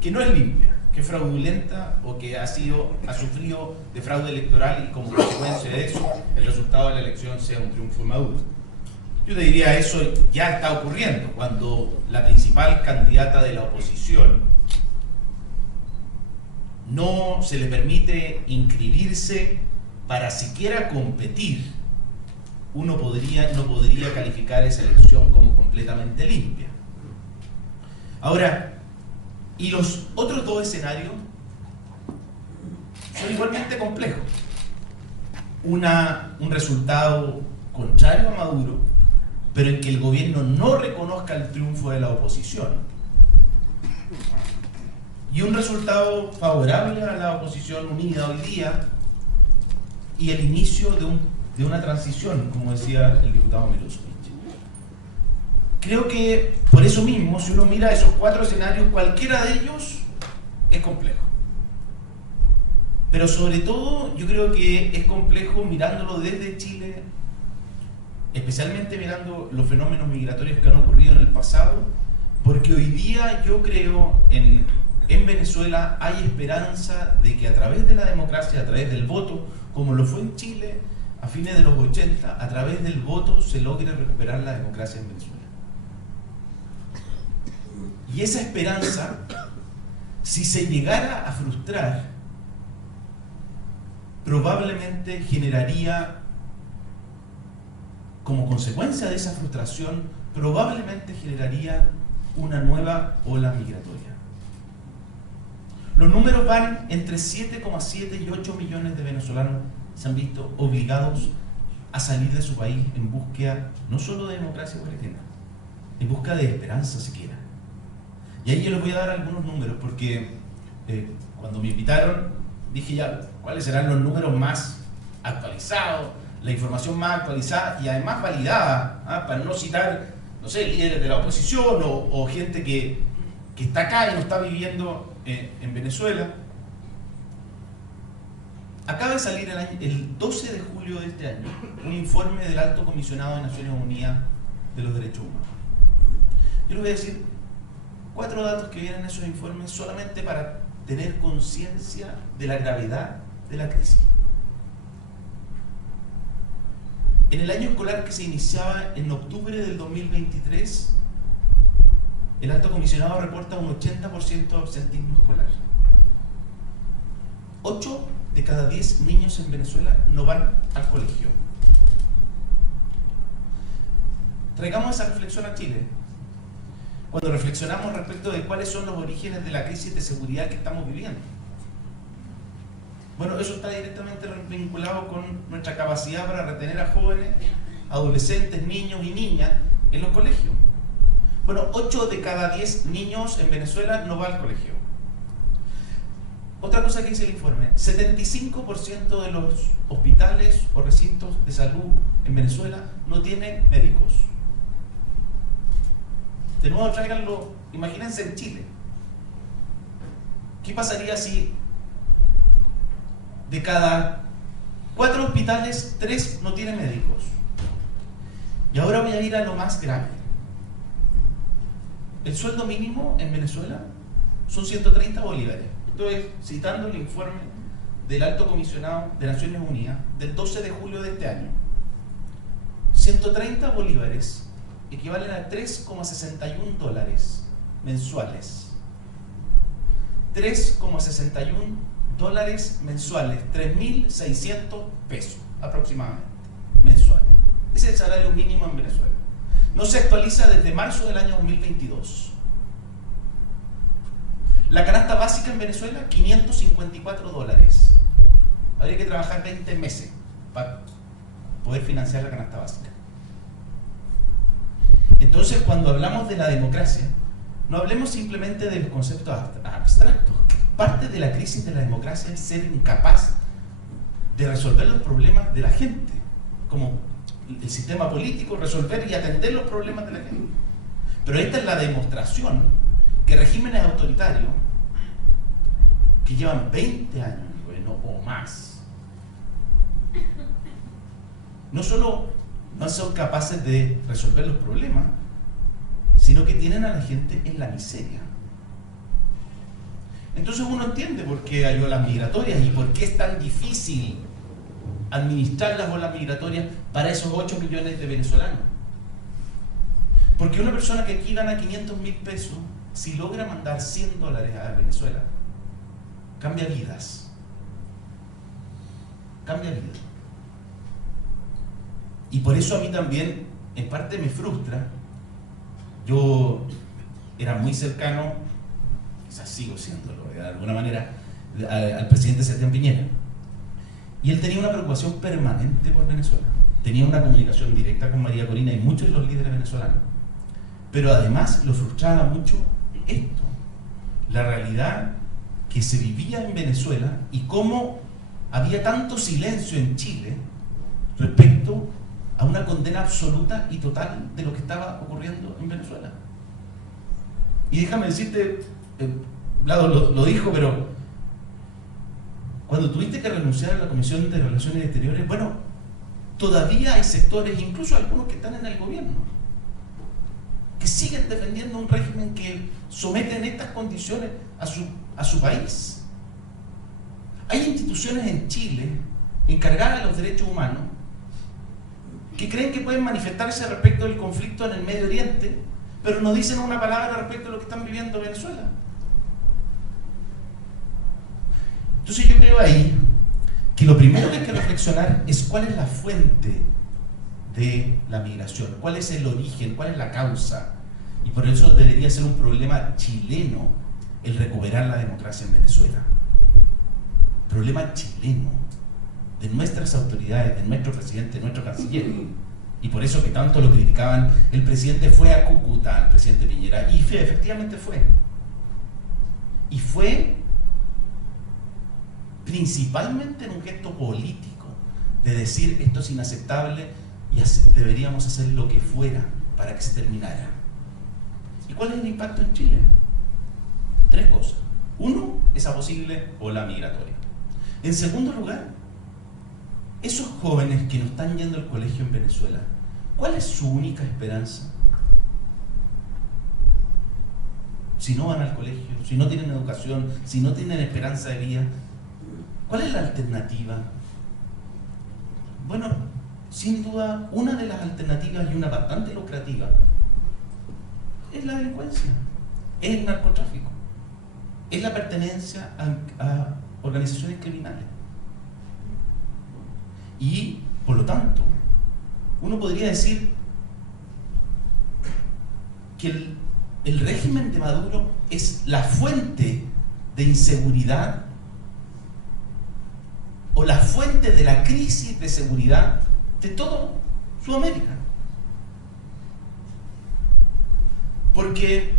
que no es limpia, que es fraudulenta o que ha sufrido de fraude electoral y como consecuencia de eso el resultado de la elección sea un triunfo de Maduro. Yo te diría, eso ya está ocurriendo cuando la principal candidata de la oposición no se le permite inscribirse para siquiera competir. Uno no podría calificar esa elección como completamente limpia. Ahora, y los otros 2 escenarios son igualmente complejos. Un resultado contrario a Maduro, pero en que el gobierno no reconozca el triunfo de la oposición. Y un resultado favorable a la oposición unida hoy día y el inicio de una transición, como decía el diputado Miroslava. Creo que por eso mismo, si uno mira esos 4 escenarios, cualquiera de ellos es complejo. Pero sobre todo, yo creo que es complejo mirándolo desde Chile, especialmente mirando los fenómenos migratorios que han ocurrido en el pasado, porque hoy día yo creo en Venezuela hay esperanza de que a través de la democracia, a través del voto, como lo fue en Chile a fines de los 80, a través del voto se logre recuperar la democracia en Venezuela. Y esa esperanza, si se llegara a frustrar, probablemente generaría, como consecuencia de esa frustración, probablemente generaría una nueva ola migratoria. Los números van entre 7,7 y 8 millones de venezolanos se han visto obligados a salir de su país en búsqueda no solo de democracia bolivariana, en busca de esperanza siquiera. Y ahí yo les voy a dar algunos números porque cuando me invitaron dije ya cuáles serán los números más actualizados, la información más actualizada y además validada, para no citar, no sé, líderes de la oposición o gente que está acá y no está viviendo en Venezuela. Acaba de salir el 12 de julio de este año un informe del Alto Comisionado de Naciones Unidas de los Derechos Humanos. Yo les voy a decir 4 datos que vienen en esos informes solamente para tener conciencia de la gravedad de la crisis. En el año escolar que se iniciaba en octubre del 2023, el Alto Comisionado reporta un 80% de absentismo escolar. 8 de cada 10 niños en Venezuela no van al colegio. Traigamos esa reflexión a Chile. Cuando reflexionamos respecto de cuáles son los orígenes de la crisis de seguridad que estamos viviendo. Bueno, eso está directamente vinculado con nuestra capacidad para retener a jóvenes, adolescentes, niños y niñas en los colegios. Bueno, 8 de cada 10 niños en Venezuela no va al colegio. Otra cosa que dice el informe, 75% de los hospitales o recintos de salud en Venezuela no tienen médicos. De nuevo, tráiganlo, imagínense en Chile. ¿Qué pasaría si de cada 4 hospitales, 3 no tienen médicos? Y ahora voy a ir a lo más grave. El sueldo mínimo en Venezuela son 130 bolívares. Estoy citando el informe del Alto Comisionado de Naciones Unidas del 12 de julio de este año. 130 bolívares equivalen a 3,61 dólares mensuales. 3,61 dólares mensuales, 3.600 pesos aproximadamente mensuales. Ese es el salario mínimo en Venezuela. No se actualiza desde marzo del año 2022. La canasta básica en Venezuela, 554 dólares. Habría que trabajar 20 meses para poder financiar la canasta básica. Entonces, cuando hablamos de la democracia, no hablemos simplemente de los conceptos abstractos. Parte de la crisis de la democracia es ser incapaz de resolver los problemas de la gente, como el sistema político, resolver y atender los problemas de la gente. Pero esta es la demostración que regímenes autoritarios que llevan 20 años, bueno, o más, no solo no son capaces de resolver los problemas, sino que tienen a la gente en la miseria. Entonces uno entiende por qué hay olas migratorias y por qué es tan difícil administrar las olas migratorias para esos 8 millones de venezolanos. Porque una persona que aquí gana 500.000 pesos, si logra mandar 100 dólares a Venezuela, cambia vidas. Cambia vidas. Y por eso a mí también, en parte me frustra. Yo era muy cercano, quizás sigo siéndolo de alguna manera, al presidente Sebastián Piñera. Y él tenía una preocupación permanente por Venezuela. Tenía una comunicación directa con María Corina y muchos de los líderes venezolanos. Pero además lo frustraba mucho esto, la realidad que se vivía en Venezuela y cómo había tanto silencio en Chile respecto a una condena absoluta y total de lo que estaba ocurriendo en Venezuela. Y déjame decirte, Vlado lo dijo, pero cuando tuviste que renunciar a la Comisión de Relaciones Exteriores, bueno, todavía hay sectores, incluso algunos que están en el gobierno, que siguen defendiendo un régimen que somete en estas condiciones a su país. Hay instituciones en Chile encargadas de los derechos humanos que creen que pueden manifestarse respecto del conflicto en el Medio Oriente, pero no dicen una palabra respecto a lo que están viviendo en Venezuela. Entonces yo creo ahí que lo primero que hay que reflexionar es cuál es la fuente de la migración, cuál es el origen, cuál es la causa. Y por eso debería ser un problema chileno el recuperar la democracia en Venezuela. Problema chileno, de nuestras autoridades, de nuestro presidente, de nuestro canciller. Y por eso que tanto lo criticaban, el presidente fue a Cúcuta, el presidente Piñera, y efectivamente fue. Y fue principalmente en un gesto político, de decir esto es inaceptable y deberíamos hacer lo que fuera para que se terminara. ¿Y cuál es el impacto en Chile? 3 cosas. 1, esa posible ola migratoria. En segundo lugar, esos jóvenes que no están yendo al colegio en Venezuela, ¿cuál es su única esperanza? Si no van al colegio, si no tienen educación, si no tienen esperanza de vida, ¿cuál es la alternativa? Bueno, sin duda, una de las alternativas y una bastante lucrativa es la delincuencia, es el narcotráfico, es la pertenencia a organizaciones criminales. Y, por lo tanto, uno podría decir, que el régimen de Maduro es la fuente de inseguridad o la fuente de la crisis de seguridad de toda Sudamérica. Porque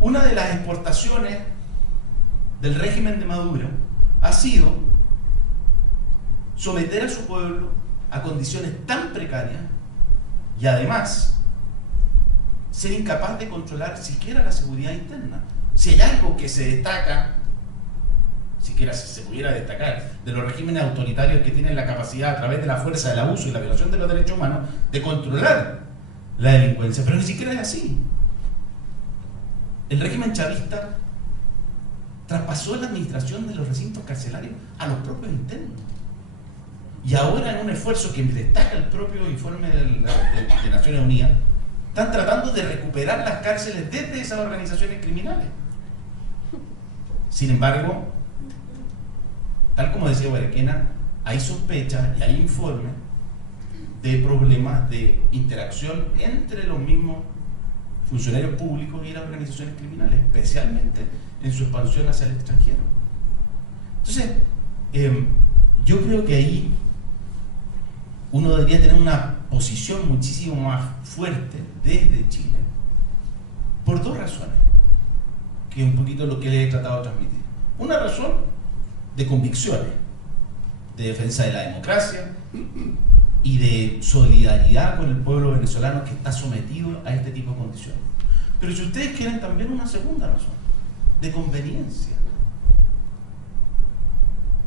una de las exportaciones del régimen de Maduro ha sido someter a su pueblo a condiciones tan precarias y además ser incapaz de controlar siquiera la seguridad interna. Si hay algo que se destaca, siquiera si se pudiera destacar, de los regímenes autoritarios que tienen la capacidad a través de la fuerza, del abuso y la violación de los derechos humanos de controlar la delincuencia, pero ni siquiera es así. El régimen chavista traspasó la administración de los recintos carcelarios a los propios internos. Y ahora, en un esfuerzo que destaca el propio informe de Naciones Unidas, están tratando de recuperar las cárceles desde esas organizaciones criminales. Sin embargo, tal como decía Guarequena, hay sospechas y hay informes de problemas de interacción entre los mismos funcionarios públicos y las organizaciones criminales, especialmente en su expansión hacia el extranjero. Entonces, yo creo que ahí uno debería tener una posición muchísimo más fuerte desde Chile, por dos razones, que es un poquito lo que les he tratado de transmitir. Una razón de convicciones, de defensa de la democracia y de solidaridad con el pueblo venezolano que está sometido a este tipo de condiciones. Pero si ustedes quieren, también una segunda razón, de conveniencia.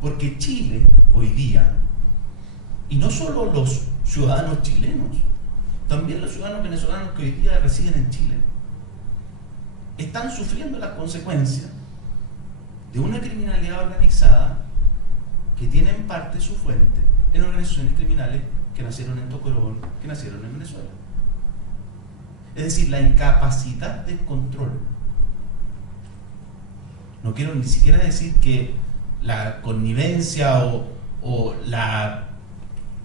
Porque Chile hoy día, y no solo los ciudadanos chilenos, también los ciudadanos venezolanos que hoy día residen en Chile, están sufriendo las consecuencias de una criminalidad organizada que tiene en parte su fuente en organizaciones criminales que nacieron en Tocorón, que nacieron en Venezuela. Es decir, la incapacidad de control. No quiero ni siquiera decir que la connivencia o las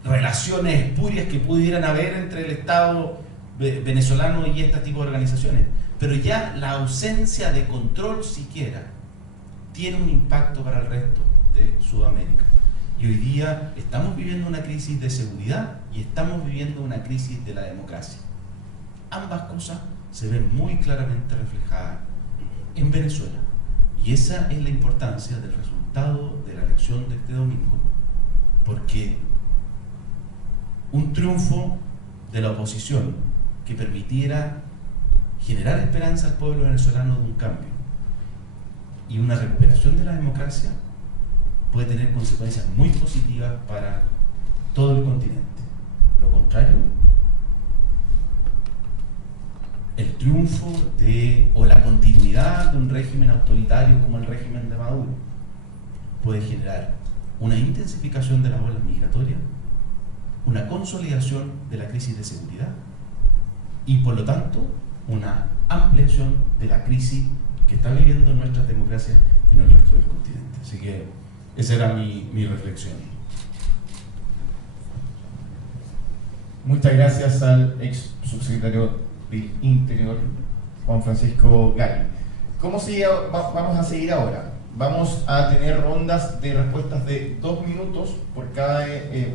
relaciones espurias que pudieran haber entre el Estado venezolano y este tipo de organizaciones, pero ya la ausencia de control siquiera tiene un impacto para el resto de Sudamérica. Y hoy día estamos viviendo una crisis de seguridad y estamos viviendo una crisis de la democracia. Ambas cosas se ven muy claramente reflejadas en Venezuela. Y esa es la importancia del resultado de la elección de este domingo, porque un triunfo de la oposición que permitiera generar esperanza al pueblo venezolano de un cambio y una recuperación de la democracia puede tener consecuencias muy positivas para todo el continente. Lo contrario, el triunfo o la continuidad de un régimen autoritario como el régimen de Maduro puede generar una intensificación de las olas migratorias, una consolidación de la crisis de seguridad y, por lo tanto, una ampliación de la crisis que está viviendo nuestras democracias en el resto del continente. Así que esa era mi reflexión. Muchas gracias al ex subsecretario del Interior, Juan Francisco Gay. ¿Cómo vamos a seguir ahora? Vamos a tener rondas de respuestas de 2 minutos por cada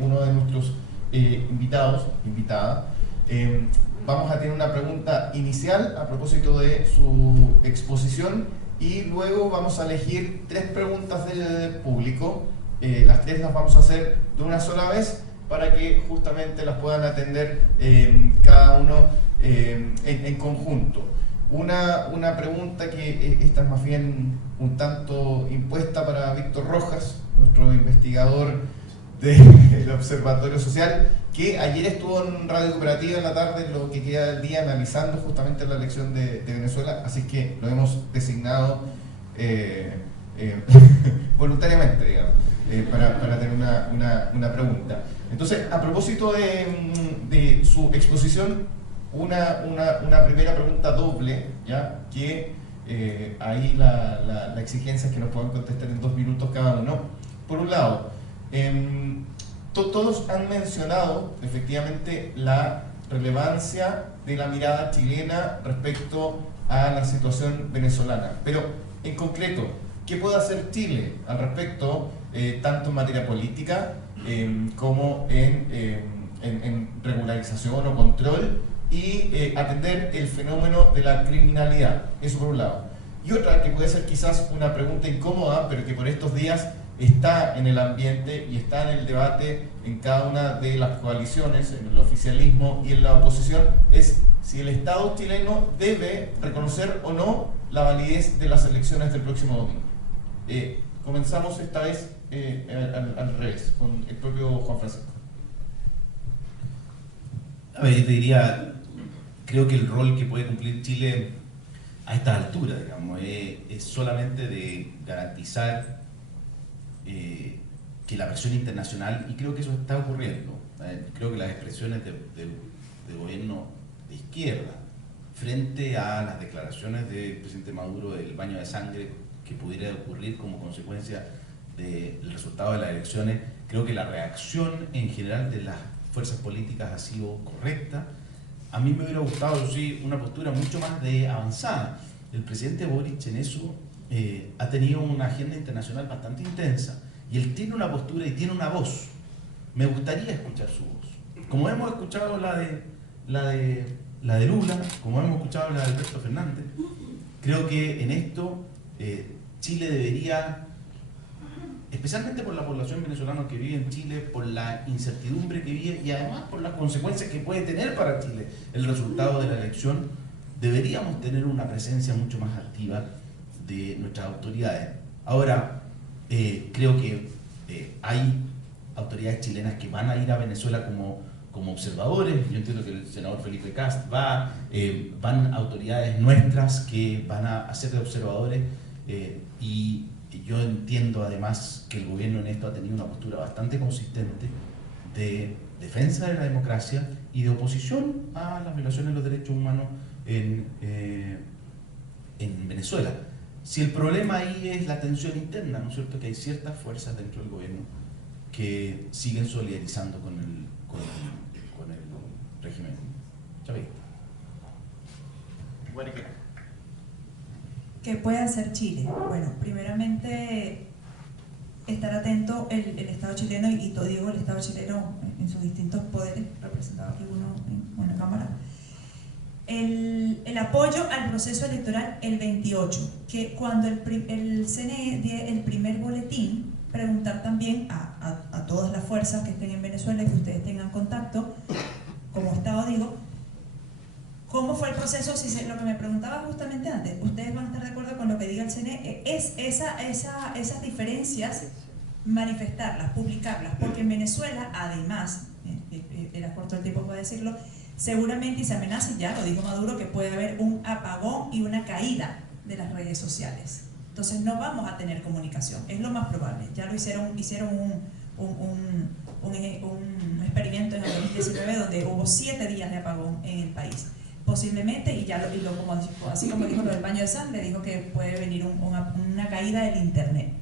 uno de nuestros invitados, invitada. Vamos a tener una pregunta inicial a propósito de su exposición y luego vamos a elegir 3 preguntas del público. Las 3 las vamos a hacer de una sola vez para que justamente las puedan atender cada uno en conjunto. Una pregunta que esta es más bien un tanto impuesta para Víctor Rojas, nuestro investigador del Observatorio Social, que ayer estuvo en Radio Cooperativa en la tarde, lo que queda del día, analizando justamente la elección de Venezuela, así que lo hemos designado voluntariamente, digamos, para tener una pregunta. Entonces, a propósito de su exposición, una primera pregunta doble, ¿ya? Que ahí la exigencia es que nos puedan contestar en 2 minutos cada uno. Por un lado, todos han mencionado efectivamente la relevancia de la mirada chilena respecto a la situación venezolana. Pero, en concreto, ¿qué puede hacer Chile al respecto, tanto en materia política como en regularización o control y atender el fenómeno de la criminalidad? Eso por un lado. Y otra que puede ser quizás una pregunta incómoda, pero que por estos días está en el ambiente y está en el debate en cada una de las coaliciones, en el oficialismo y en la oposición, es si el Estado chileno debe reconocer o no la validez de las elecciones del próximo domingo. Comenzamos esta vez al revés, con el propio Juan Francisco. A ver, yo te diría, creo que el rol que puede cumplir Chile a esta altura, digamos, es solamente de garantizar que la presión internacional, y creo que eso está ocurriendo, creo que las expresiones de gobierno de izquierda frente a las declaraciones del presidente Maduro del baño de sangre que pudiera ocurrir como consecuencia del resultado de las elecciones, creo que la reacción en general de las fuerzas políticas ha sido correcta. A mí me hubiera gustado, sí, una postura mucho más de avanzada. El presidente Boric en eso ha tenido una agenda internacional bastante intensa y él tiene una postura y tiene una voz. Me gustaría escuchar su voz. Como hemos escuchado la de Lula, como hemos escuchado la de Alberto Fernández, creo que en esto Chile debería, especialmente por la población venezolana que vive en Chile, por la incertidumbre que vive y además por las consecuencias que puede tener para Chile el resultado de la elección, deberíamos tener una presencia mucho más activa de nuestras autoridades. Ahora, creo que hay autoridades chilenas que van a ir a Venezuela como observadores. Yo entiendo que el senador Felipe Kast van autoridades nuestras que van a ser de observadores y yo entiendo además que el gobierno en esto ha tenido una postura bastante consistente de defensa de la democracia y de oposición a las violaciones de los derechos humanos en Venezuela. Si el problema ahí es la tensión interna, ¿no es cierto? Que hay ciertas fuerzas dentro del gobierno que siguen solidarizando con el régimen chavista. ¿Qué puede hacer Chile? Bueno, primeramente estar atento el Estado chileno, y todo digo el Estado chileno en sus distintos poderes, representado aquí uno en la Cámara, el apoyo al proceso electoral el 28, que cuando el CNE dé el primer boletín, preguntar también a todas las fuerzas que estén en Venezuela y que ustedes tengan contacto, como Estado digo, ¿cómo fue el proceso? Lo que me preguntaba justamente antes, ustedes van a estar de acuerdo con lo que diga el CNE, es esas diferencias, manifestarlas, publicarlas, porque en Venezuela, además, era corto el tiempo para decirlo, seguramente, y se amenaza, ya lo dijo Maduro, que puede haber un apagón y una caída de las redes sociales. Entonces no vamos a tener comunicación, es lo más probable. Ya lo hicieron un experimento en el 2019 donde hubo 7 días de apagón en el país. Posiblemente, así como dijo lo del baño de sangre, dijo que puede venir una caída del internet.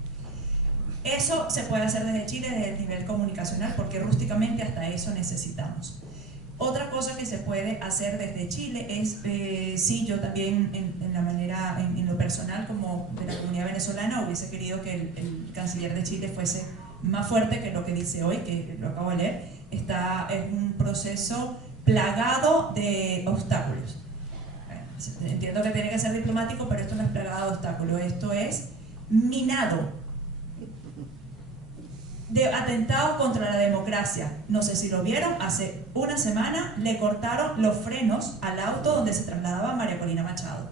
Eso se puede hacer desde Chile, desde el nivel comunicacional, porque rústicamente hasta eso necesitamos. Otra cosa que se puede hacer desde Chile es, sí, yo también en lo personal como de la comunidad venezolana hubiese querido que el canciller de Chile fuese más fuerte que lo que dice hoy, que lo acabo de leer. Es un proceso plagado de obstáculos. Entiendo que tiene que ser diplomático, pero esto no es plagado de obstáculos, esto es minado de atentados contra la democracia. No sé si lo vieron, hace una semana le cortaron los frenos al auto donde se trasladaba María Corina Machado.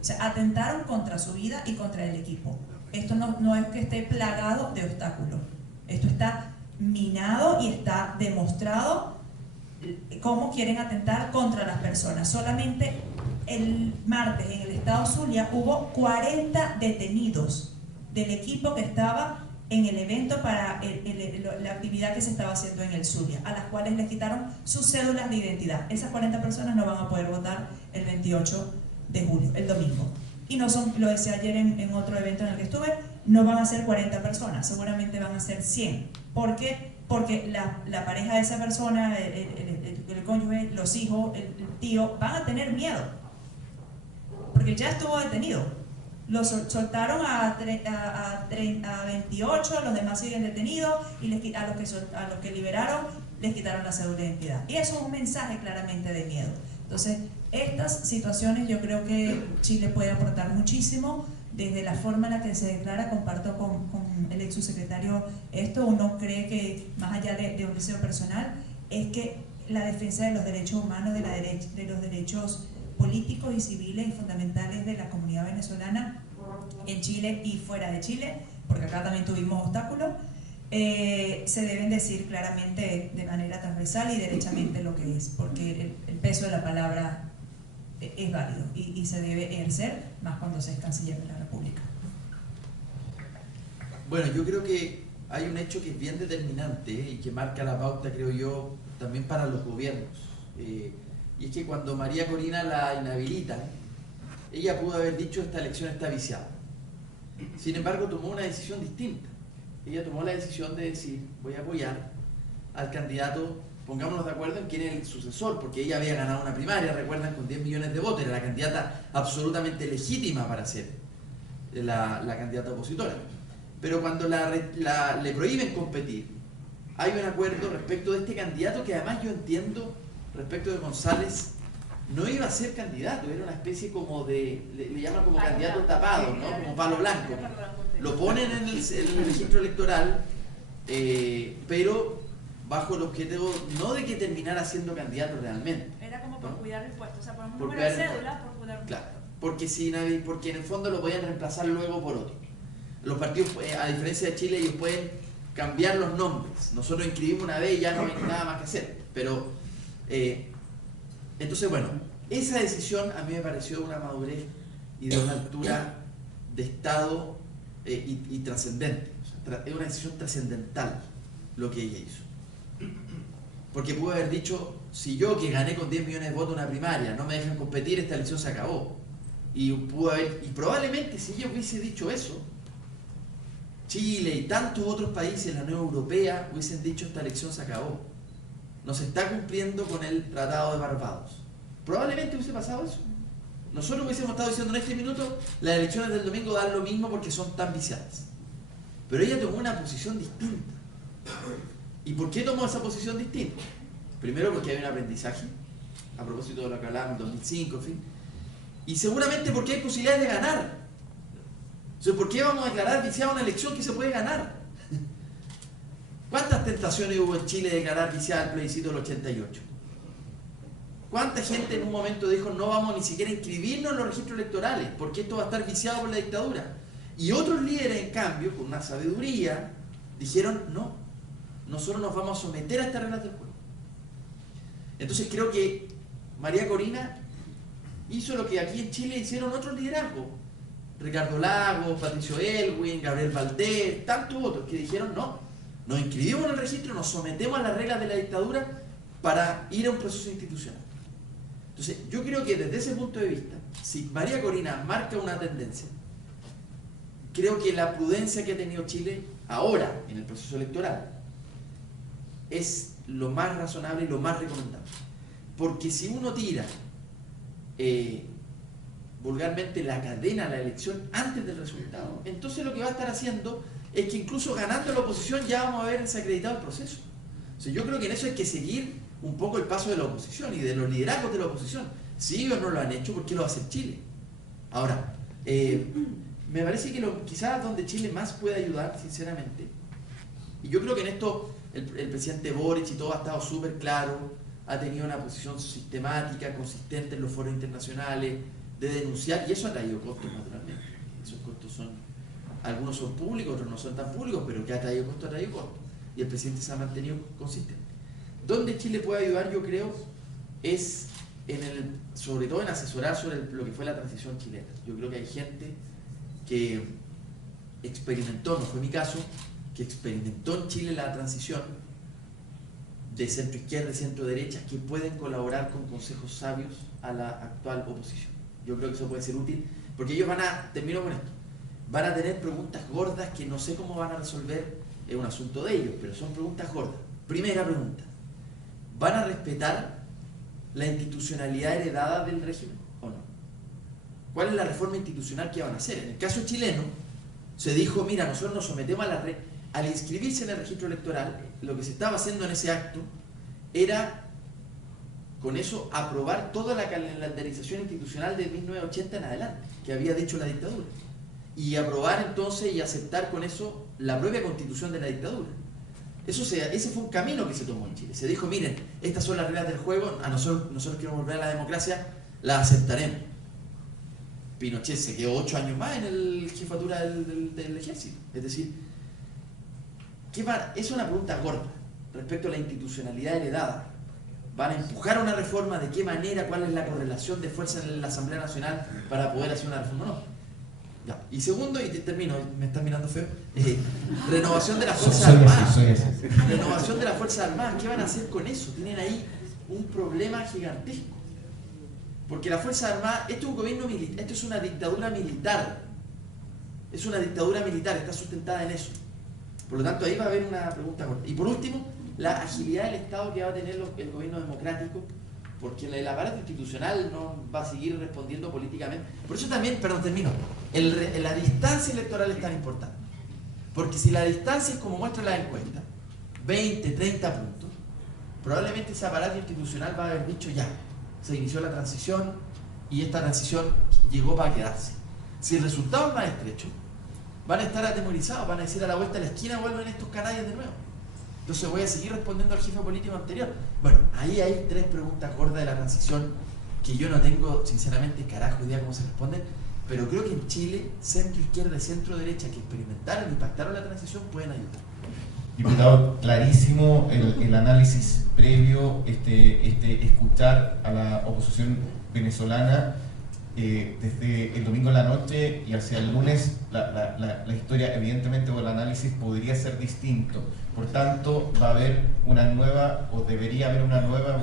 O sea, atentaron contra su vida y contra el equipo. Esto no es que esté plagado de obstáculos, esto está minado y está demostrado cómo quieren atentar contra las personas. Solamente el martes en el estado Zulia hubo 40 detenidos del equipo que estaba en el evento para la actividad que se estaba haciendo en el Zulia, a las cuales les quitaron sus cédulas de identidad. Esas 40 personas no van a poder votar el 28 de julio, el domingo. Y no son, lo decía ayer en otro evento en el que estuve, no van a ser 40 personas, seguramente van a ser 100. ¿Por qué? Porque la pareja de esa persona, el el cónyuge, los hijos, el tío, van a tener miedo, porque ya estuvo detenido. Lo soltaron a 28, los demás siguen detenidos, y a los que liberaron les quitaron la cédula de identidad. Y eso es un mensaje claramente de miedo. Entonces, estas situaciones yo creo que Chile puede aportar muchísimo. Desde la forma en la que se declara, comparto con el ex subsecretario esto. Uno cree que, más allá de un deseo personal, es que la defensa de los derechos humanos, de los derechos políticos y civiles y fundamentales de la comunidad venezolana en Chile y fuera de Chile, porque acá también tuvimos obstáculos, se deben decir claramente de manera transversal y derechamente lo que es, porque el peso de la palabra es válido y se debe ejercer, más cuando se es canciller de la República. Bueno, yo creo que hay un hecho que es bien determinante y que marca la pauta, creo yo, también para los gobiernos. Y es que cuando María Corina la inhabilitan, ella pudo haber dicho esta elección está viciada. Sin embargo, tomó una decisión distinta. Ella tomó la decisión de decir, voy a apoyar al candidato, pongámonos de acuerdo en quién es el sucesor, porque ella había ganado una primaria, recuerdan, con 10 millones de votos, era la candidata absolutamente legítima para ser la candidata opositora. Pero cuando le prohíben competir, hay un acuerdo respecto de este candidato que además yo entiendo, respecto de González, no iba a ser candidato, era una especie como de, le llaman como candidato tapado, ¿no? Como palo blanco. Lo ponen en el registro electoral, pero bajo el objetivo no de que terminara siendo candidato realmente. Era como por, ¿no?, cuidar el puesto, o sea, por un por número de cédula, por cuidar un claro, puesto. porque en el fondo lo podían reemplazar luego por otro. Los partidos, a diferencia de Chile, ellos pueden cambiar los nombres. Nosotros inscribimos una vez y ya no hay nada más que hacer. Pero, entonces, bueno, esa decisión a mí me pareció de una madurez y de una altura de Estado y trascendente. O sea, es una decisión trascendental lo que ella hizo. Porque pudo haber dicho, si yo que gané con 10 millones de votos una primaria no me dejan competir, esta elección se acabó. Y probablemente si ella hubiese dicho eso, Chile y tantos otros países en la Unión Europea hubiesen dicho esta elección se acabó. No se está cumpliendo con el Tratado de Barbados. Probablemente hubiese pasado eso. Nosotros hubiésemos estado diciendo en este minuto las elecciones del domingo dan lo mismo porque son tan viciadas. Pero ella tomó una posición distinta. ¿Y por qué tomó esa posición distinta? Primero porque hay un aprendizaje, a propósito de lo que hablábamos en 2005, en fin. Y seguramente porque hay posibilidades de ganar. Entonces, ¿por qué vamos a declarar viciada una elección que se puede ganar? ¿Cuántas tentaciones hubo en Chile de declarar viciada el plebiscito del 88? ¿Cuánta gente en un momento dijo no vamos ni siquiera a inscribirnos en los registros electorales porque esto va a estar viciado por la dictadura? Y otros líderes, en cambio, con una sabiduría, dijeron no, nosotros nos vamos a someter a estas reglas del juego. Entonces creo que María Corina hizo lo que aquí en Chile hicieron otros liderazgos. Ricardo Lagos, Patricio Elwin, Gabriel Valdés, tantos otros que dijeron no, nos inscribimos en el registro, nos sometemos a las reglas de la dictadura para ir a un proceso institucional. Entonces yo creo que desde ese punto de vista, si María Corina marca una tendencia, creo que la prudencia que ha tenido Chile ahora en el proceso electoral es lo más razonable y lo más recomendable. Porque si uno tira vulgarmente la cadena a la elección antes del resultado, entonces lo que va a estar haciendo es que incluso ganando la oposición ya vamos a ver desacreditado el proceso. O sea, yo creo que en eso hay que seguir un poco el paso de la oposición y de los liderazgos de la oposición. Si ellos no lo han hecho, ¿por qué lo va a hacer Chile? Ahora, me parece que quizás donde Chile más puede ayudar, sinceramente, y yo creo que en esto el presidente Boric y todo ha estado súper claro, ha tenido una posición sistemática, consistente en los foros internacionales, de denunciar, y eso ha traído costos naturalmente. Esos costos algunos son públicos, otros no son tan públicos, pero que ha traído costos, y el presidente se ha mantenido consistente. Donde Chile puede ayudar, yo creo, es sobre todo en asesorar sobre lo que fue la transición chilena. Yo creo que hay gente que experimentó, no fue mi caso, que experimentó en Chile la transición de centro izquierda y centro derecha, que pueden colaborar con consejos sabios a la actual oposición. Yo creo que eso puede ser útil, porque ellos termino con esto, van a tener preguntas gordas que no sé cómo van a resolver, es un asunto de ellos, pero son preguntas gordas. Primera pregunta, ¿van a respetar la institucionalidad heredada del régimen o no? ¿Cuál es la reforma institucional que van a hacer? En el caso chileno, se dijo, mira, nosotros nos sometemos a al inscribirse en el registro electoral, lo que se estaba haciendo en ese acto era, con eso, aprobar toda la calendarización institucional de 1980 en adelante, que había dicho la dictadura. Y aprobar entonces y aceptar con eso la propia constitución de la dictadura. Ese fue un camino que se tomó en Chile. Se dijo, miren, estas son las reglas del juego, nosotros queremos volver a la democracia, las aceptaremos. Pinochet se quedó 8 años más en la jefatura del ejército. Es decir, es una pregunta gorda respecto a la institucionalidad heredada. ¿Van a empujar una reforma? ¿De qué manera? ¿Cuál es la correlación de fuerza en la Asamblea Nacional para poder hacer una reforma o no? Ya. Y segundo, y termino, me están mirando feo, renovación de las Fuerzas Armadas. Renovación de las Fuerzas Armadas. ¿Qué van a hacer con eso? Tienen ahí un problema gigantesco. Porque la Fuerza Armada, esto es un gobierno militar, esto es una dictadura militar. Es una dictadura militar, está sustentada en eso. Por lo tanto, ahí va a haber una pregunta corta. Y por último, la agilidad del Estado que va a tener el gobierno democrático, porque el aparato institucional no va a seguir respondiendo políticamente. Por eso también, perdón, termino, la distancia electoral es tan importante. Porque si la distancia es como muestra la encuesta, 20, 30 puntos, probablemente ese aparato institucional va a haber dicho ya, se inició la transición y esta transición llegó para quedarse. Si el resultado es más estrecho, van a estar atemorizados, van a decir a la vuelta de la esquina vuelven estos canallas de nuevo. Entonces voy a seguir respondiendo al jefe político anterior. Bueno, ahí hay 3 preguntas gordas de la transición que yo no tengo, sinceramente, carajo idea cómo se responden, pero creo que en Chile, centro izquierda y centro derecha que experimentaron y pactaron la transición pueden ayudar. Diputado, clarísimo el análisis previo, escuchar a la oposición venezolana desde el domingo en la noche y hacia el lunes, la historia evidentemente o el análisis podría ser distinto. Por tanto, va a haber una nueva, o debería haber una nueva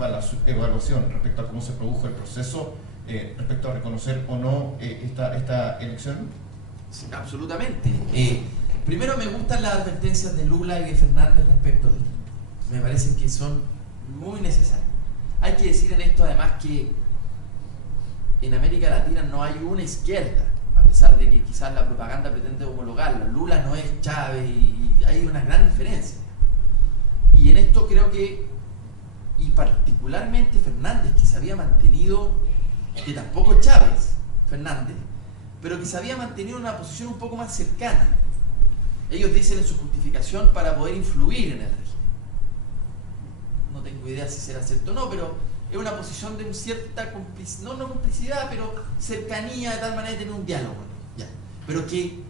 evaluación respecto a cómo se produjo el proceso, respecto a reconocer o no esta elección. Sí, absolutamente. Primero me gustan las advertencias de Lula y de Fernández respecto de esto. Me parecen que son muy necesarias. Hay que decir en esto además que en América Latina no hay una izquierda, a pesar de que quizás la propaganda pretende homologarla. Lula no es Chávez y hay una gran diferencia. Y en esto creo que, y particularmente Fernández, que se había mantenido, que tampoco es Chávez, Fernández, pero que se había mantenido en una posición un poco más cercana. Ellos dicen en su justificación para poder influir en el régimen. No tengo idea si será cierto o no, pero es una posición de cierta complicidad, no complicidad, pero cercanía de tal manera de tener un diálogo. Ya. Pero que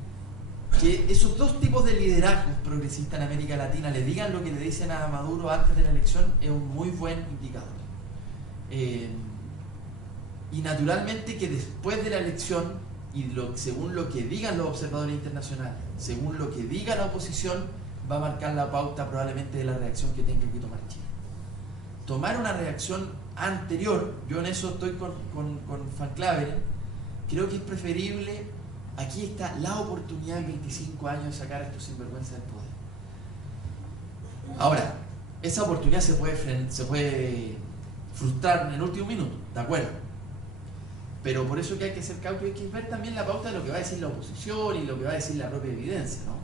esos 2 tipos de liderazgos progresistas en América Latina le digan lo que le dicen a Maduro antes de la elección es un muy buen indicador. Y naturalmente que después de la elección, y según lo que digan los observadores internacionales, según lo que diga la oposición, va a marcar la pauta probablemente de la reacción que tenga que tomar Chile. Tomar una reacción anterior, yo en eso estoy con Van Claveren, creo que es preferible. Aquí está la oportunidad en 25 años de sacar a estos sinvergüenzas del poder. Ahora, esa oportunidad se puede frustrar en el último minuto, ¿de acuerdo? Pero por eso que hay que ser cauto y hay que ver también la pauta de lo que va a decir la oposición y lo que va a decir la propia evidencia, ¿no?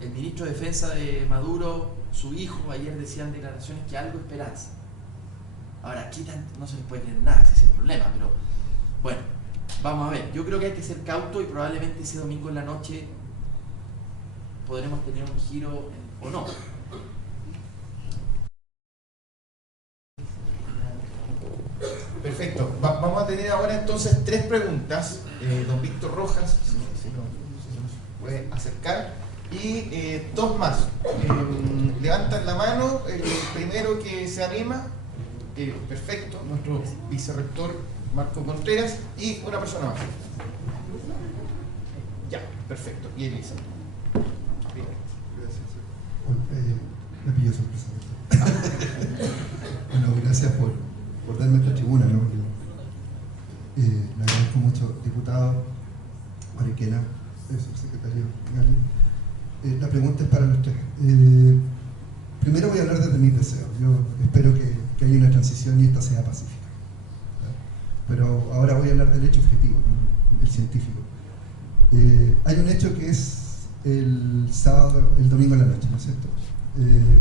El ministro de Defensa de Maduro, su hijo, ayer decían declaraciones que algo esperanza. Ahora, aquí no se les puede creer nada, ese es el problema, pero bueno, vamos a ver. Yo creo que hay que ser cauto y probablemente ese domingo en la noche podremos tener un giro o no. Perfecto. Vamos a tener ahora entonces 3 preguntas. Don Víctor Rojas, si nos puede acercar. Y 2 más. Levantan la mano, el primero que se anima. Perfecto. Nuestro vicerrector Marco Contreras. Y una persona más. Ya, perfecto. Y Elisa. Bien. Gracias. Bueno, me pillo sorpresa. Bueno, gracias por darme esta tribuna, ¿no? Le agradezco mucho, diputado Mariquena, subsecretario Gali. La pregunta es para los 3. Primero voy a hablar desde mis deseos. Yo espero que que haya una transición y esta sea pacífica. Pero ahora voy a hablar del hecho objetivo, ¿no? El científico. Hay un hecho que es el domingo en la noche, ¿no es cierto?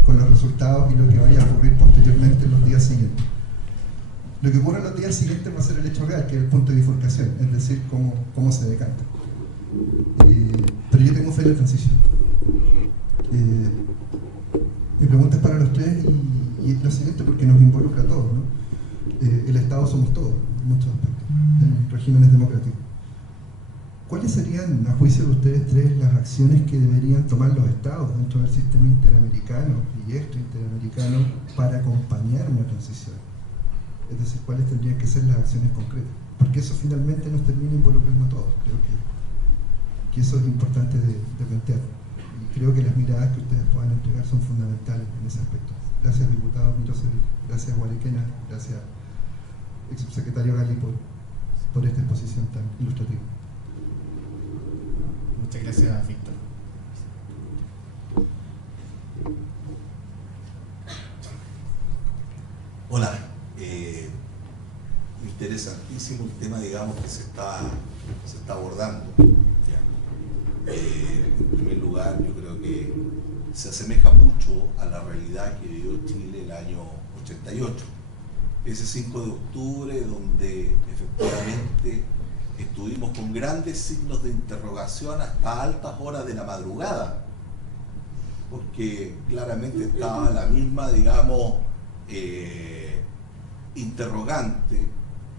Con los resultados y lo que vaya a ocurrir posteriormente en los días siguientes. Lo que ocurre en los días siguientes va a ser el hecho real, que es el punto de bifurcación, es decir, cómo se decanta. Pero yo tengo fe en la transición. Mi pregunta es para los tres y es lo siguiente porque nos involucra a todos, ¿no? El Estado somos todos, en muchos aspectos, en regímenes democráticos. ¿Cuáles serían, a juicio de ustedes tres, las acciones que deberían tomar los Estados dentro del sistema interamericano y interamericano para acompañar una transición? Es decir, ¿cuáles tendrían que ser las acciones concretas? Porque eso finalmente nos termina involucrando a todos. Creo que eso es importante de plantear. Y creo que las miradas que ustedes puedan entregar son fundamentales en ese aspecto. Gracias, diputado Mirosevic. Gracias, Guariquena. Gracias, ex subsecretario Gali, por esta exposición tan ilustrativa. Muchas gracias, Víctor. Hola, interesantísimo el tema, digamos, que se está abordando. En primer lugar, yo creo que se asemeja mucho a la realidad que vivió Chile el año 88. Ese 5 de octubre donde efectivamente estuvimos con grandes signos de interrogación hasta altas horas de la madrugada, porque claramente estaba la misma, digamos, interrogante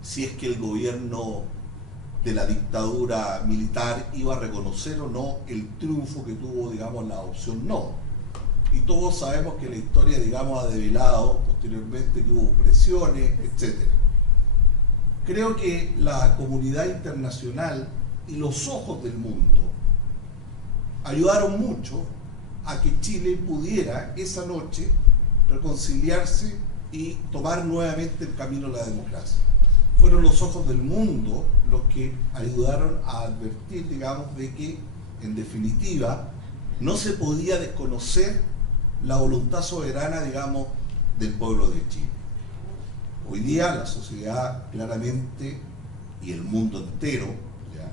si es que el gobierno de la dictadura militar iba a reconocer o no el triunfo que tuvo, digamos, la opción no. Y todos sabemos que la historia, digamos, ha develado posteriormente que hubo presiones, etc. Creo que la comunidad internacional y los ojos del mundo ayudaron mucho a que Chile pudiera esa noche reconciliarse y tomar nuevamente el camino de la democracia. Fueron los ojos del mundo los que ayudaron a advertir, digamos, de que en definitiva no se podía desconocer la voluntad soberana, digamos, del pueblo de Chile. Hoy día la sociedad claramente y el mundo entero ¿ya?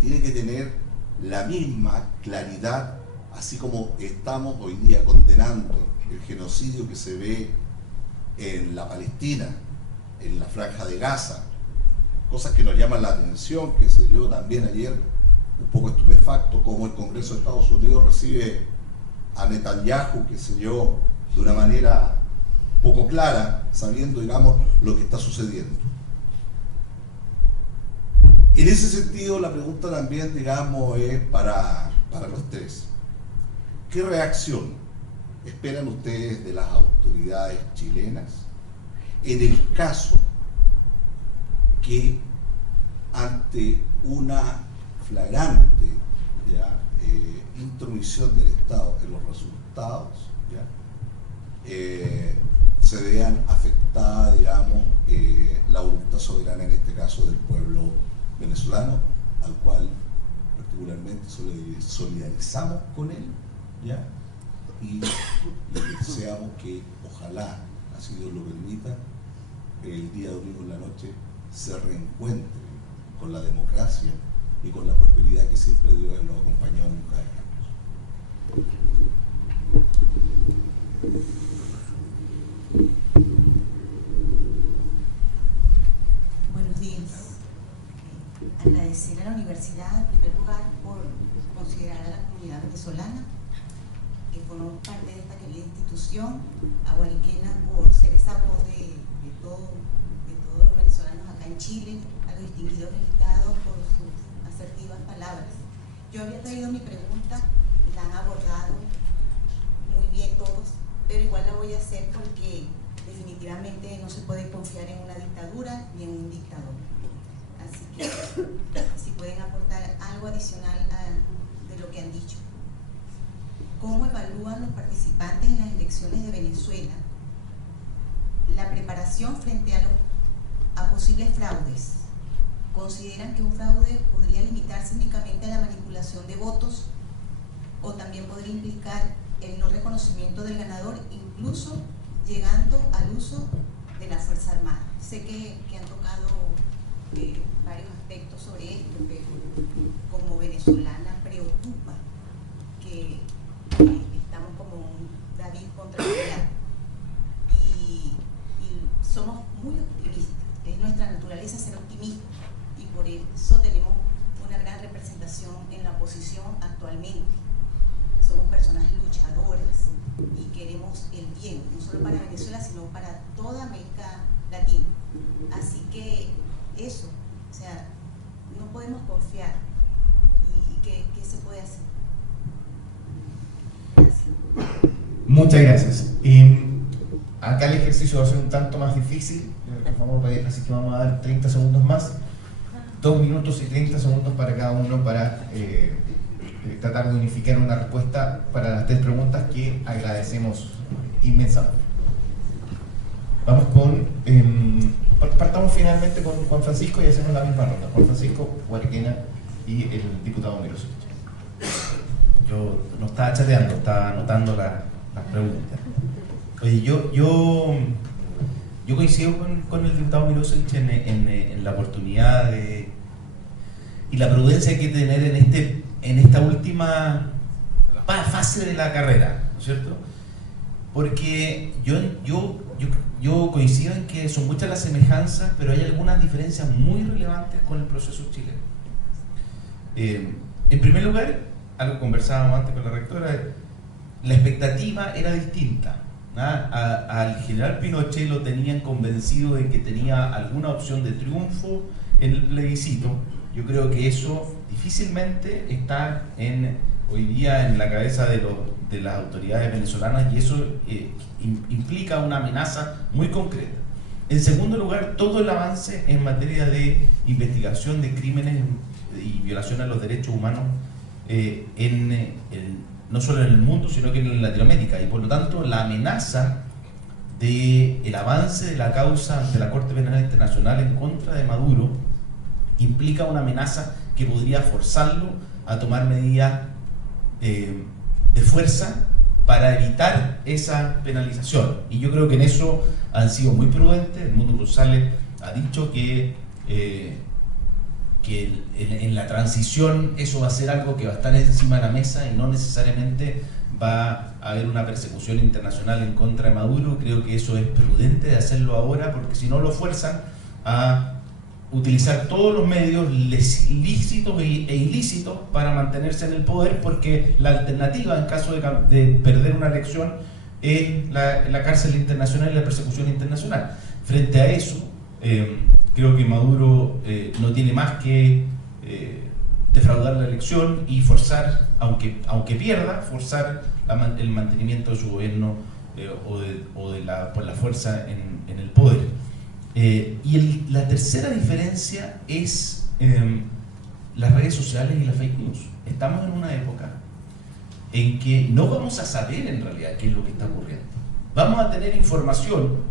Tiene que tener la misma claridad, así como estamos hoy día condenando el genocidio que se ve en la Palestina, en la Franja de Gaza, cosas que nos llaman la atención, que se dio también ayer un poco estupefacto, como el Congreso de Estados Unidos recibe a Netanyahu, que se dio de una manera poco clara, sabiendo, digamos, lo que está sucediendo. En ese sentido, la pregunta también, digamos, es para los tres. ¿Qué reacción esperan ustedes de las autoridades chilenas en el caso que ante una flagrante intromisión del Estado en los resultados se vean afectada, digamos, la voluntad soberana, en este caso del pueblo venezolano, al cual particularmente solidarizamos con él, ¿ya? Y deseamos que ojalá, así Dios lo permita, el día domingo en la noche se reencuentre con la democracia y con la prosperidad que siempre Dios nos ha acompañado en cada cambio. Buenos días. Agradecer a la universidad en primer lugar por considerar a la comunidad venezolana que formó parte de esta querida institución, a Guariquena por ser esa voz de todos los venezolanos acá en Chile, a los distinguidos invitados por sus asertivas palabras. Yo había traído mi pregunta, la han abordado muy bien todos, pero igual la voy a hacer porque definitivamente no se puede confiar en una dictadura ni en un dictador. Así que si pueden aportar algo adicional de lo que han dicho. ¿Cómo evalúan los participantes en las elecciones de Venezuela la preparación frente a posibles fraudes? ¿Consideran que un fraude podría limitarse únicamente a la manipulación de votos o también podría implicar el no reconocimiento del ganador, incluso llegando al uso de la Fuerza Armada. Sé que han tocado varios aspectos sobre esto, pero como venezolana preocupa que estamos como un David contra Goliat y somos muy optimistas. Es nuestra naturaleza ser optimista y por eso tenemos una gran representación en la oposición actualmente. Somos personas luchadoras y queremos el bien, no solo para Venezuela, sino para toda América Latina. Así que eso, o sea, no podemos confiar. ¿Y qué se puede hacer? Gracias. Muchas gracias. Acá el ejercicio va a ser un tanto más difícil, así que vamos a dar 30 segundos más. 2 minutos y 30 segundos para cada uno para tratar de unificar una respuesta para las 3 preguntas que agradecemos inmensamente. Vamos con... partamos finalmente con Juan Francisco y hacemos la misma ronda. Juan Francisco, Guariquena y el diputado Mirosevic. Yo no estaba chateando, estaba anotando las preguntas. Oye, yo coincido con el diputado Mirosevic en la oportunidad y la prudencia que hay que tener en esta última fase de la carrera, ¿no es cierto? Porque yo coincido en que son muchas las semejanzas, pero hay algunas diferencias muy relevantes con el proceso chileno. En primer lugar, algo que conversábamos antes con la rectora, la expectativa era distinta. Al general Pinochet lo tenían convencido de que tenía alguna opción de triunfo en el plebiscito. Yo creo que eso difícilmente está hoy día en la cabeza de las autoridades venezolanas, y eso implica una amenaza muy concreta. En segundo lugar, todo el avance en materia de investigación de crímenes y violación a los derechos humanos no solo en el mundo, sino que en Latinoamérica, y por lo tanto la amenaza del avance de la causa ante la Corte Penal Internacional en contra de Maduro implica una amenaza que podría forzarlo a tomar medidas de fuerza para evitar esa penalización. Y yo creo que en eso han sido muy prudentes. Edmundo González ha dicho que en la transición eso va a ser algo que va a estar encima de la mesa y no necesariamente va a haber una persecución internacional en contra de Maduro. Creo que eso es prudente de hacerlo ahora, porque si no lo fuerzan a utilizar todos los medios lícitos e ilícitos para mantenerse en el poder, porque la alternativa en caso de perder una elección es la cárcel internacional y la persecución internacional. Frente a eso, creo que Maduro no tiene más que defraudar la elección y forzar, aunque pierda, forzar el mantenimiento de su gobierno por la fuerza en el poder. La tercera diferencia es las redes sociales y las fake news. Estamos en una época en que no vamos a saber en realidad qué es lo que está ocurriendo. Vamos a tener información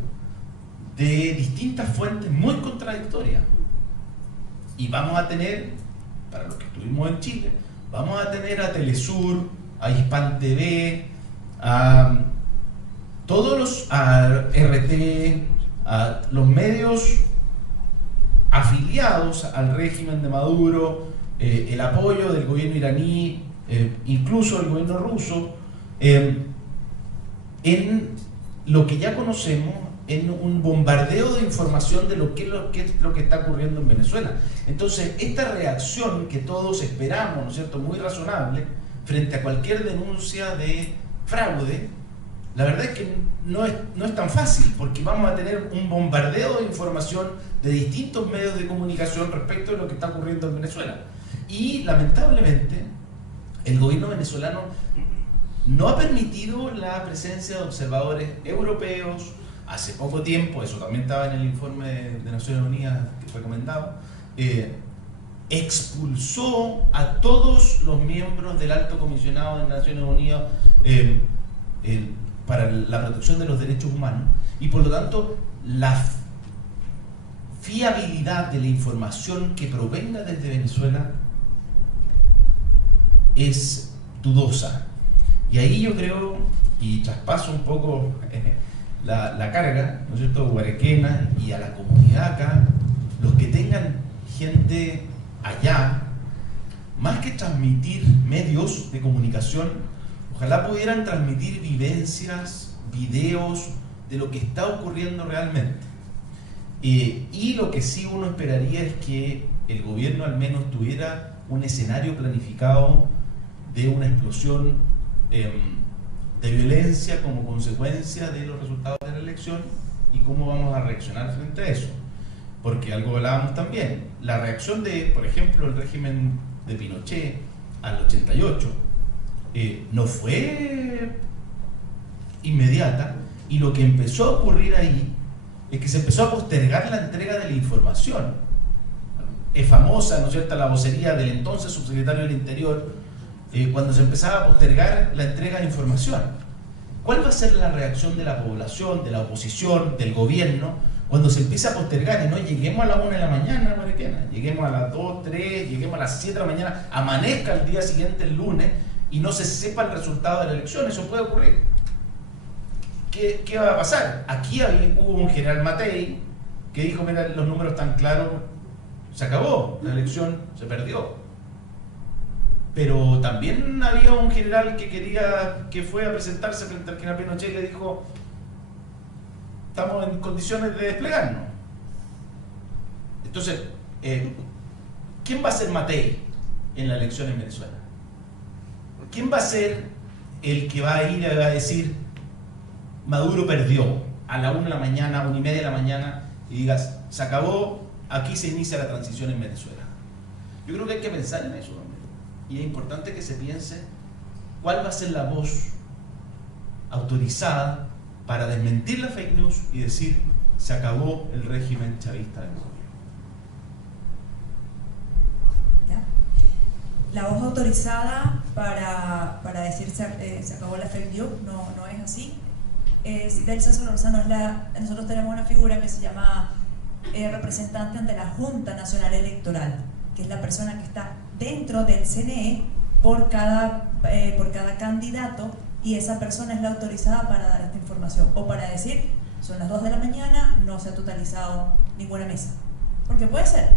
de distintas fuentes muy contradictorias. Y vamos a tener, para los que estuvimos en Chile, vamos a tener a Telesur, a Hispan TV, a RT, a los medios afiliados al régimen de Maduro, el apoyo del gobierno iraní, incluso el gobierno ruso, en lo que ya conocemos, en un bombardeo de información de lo que está ocurriendo en Venezuela. Entonces, esta reacción que todos esperamos, ¿no es cierto?, muy razonable, frente a cualquier denuncia de fraude, la verdad es que no es tan fácil, porque vamos a tener un bombardeo de información de distintos medios de comunicación respecto de lo que está ocurriendo en Venezuela. Y lamentablemente, el gobierno venezolano no ha permitido la presencia de observadores europeos. Hace poco tiempo, eso también estaba en el informe de Naciones Unidas que fue comentado, expulsó a todos los miembros del Alto Comisionado de Naciones Unidas para la protección de los derechos humanos, y por lo tanto la fiabilidad de la información que provenga desde Venezuela es dudosa. Y ahí yo creo, y traspaso un poco la carga, ¿no es cierto?, guarequena, y a la comunidad acá, los que tengan gente allá, más que transmitir medios de comunicación, ojalá pudieran transmitir vivencias, videos de lo que está ocurriendo realmente. Y lo que sí uno esperaría es que el gobierno al menos tuviera un escenario planificado de una explosión de violencia como consecuencia de los resultados de la elección y cómo vamos a reaccionar frente a eso. Porque algo hablábamos también, la reacción de, por ejemplo, el régimen de Pinochet al 88 no fue inmediata, y lo que empezó a ocurrir ahí es que se empezó a postergar la entrega de la información. Es famosa, ¿no es cierto?, la vocería del entonces subsecretario del Interior, cuando se empezaba a postergar la entrega de información. ¿Cuál va a ser la reacción de la población, de la oposición, del gobierno, cuando se empieza a postergar y no lleguemos a la 1 de la mañana, Guarequena, lleguemos a las 2, 3, lleguemos a las 7 de la mañana, amanezca el día siguiente, el lunes, y no se sepa el resultado de la elección? Eso puede ocurrir. ¿Qué va a pasar? Aquí hubo un general Matei que dijo, mira, los números están claros, se acabó, la elección se perdió. Pero también había un general que fue a presentarse frente al general Pinochet y le dijo, estamos en condiciones de desplegarnos. Entonces, ¿quién va a ser Matei en la elección en Venezuela? ¿Quién va a ser el que va a ir y va a decir, Maduro perdió a la 1 de la mañana, 1 y media de la mañana, y digas, se acabó, aquí se inicia la transición en Venezuela? Yo creo que hay que pensar en eso, hombre. Y es importante que se piense cuál va a ser la voz autorizada para desmentir la fake news y decir, se acabó el régimen chavista de Maduro. La voz autorizada para decir se acabó la fake news no es así. Delsa Solórzano nosotros tenemos una figura que se llama representante ante la Junta Nacional Electoral, que es la persona que está dentro del CNE por cada candidato, y esa persona es la autorizada para dar esta información o para decir, son las 2 de la mañana, no se ha totalizado ninguna mesa, porque puede ser.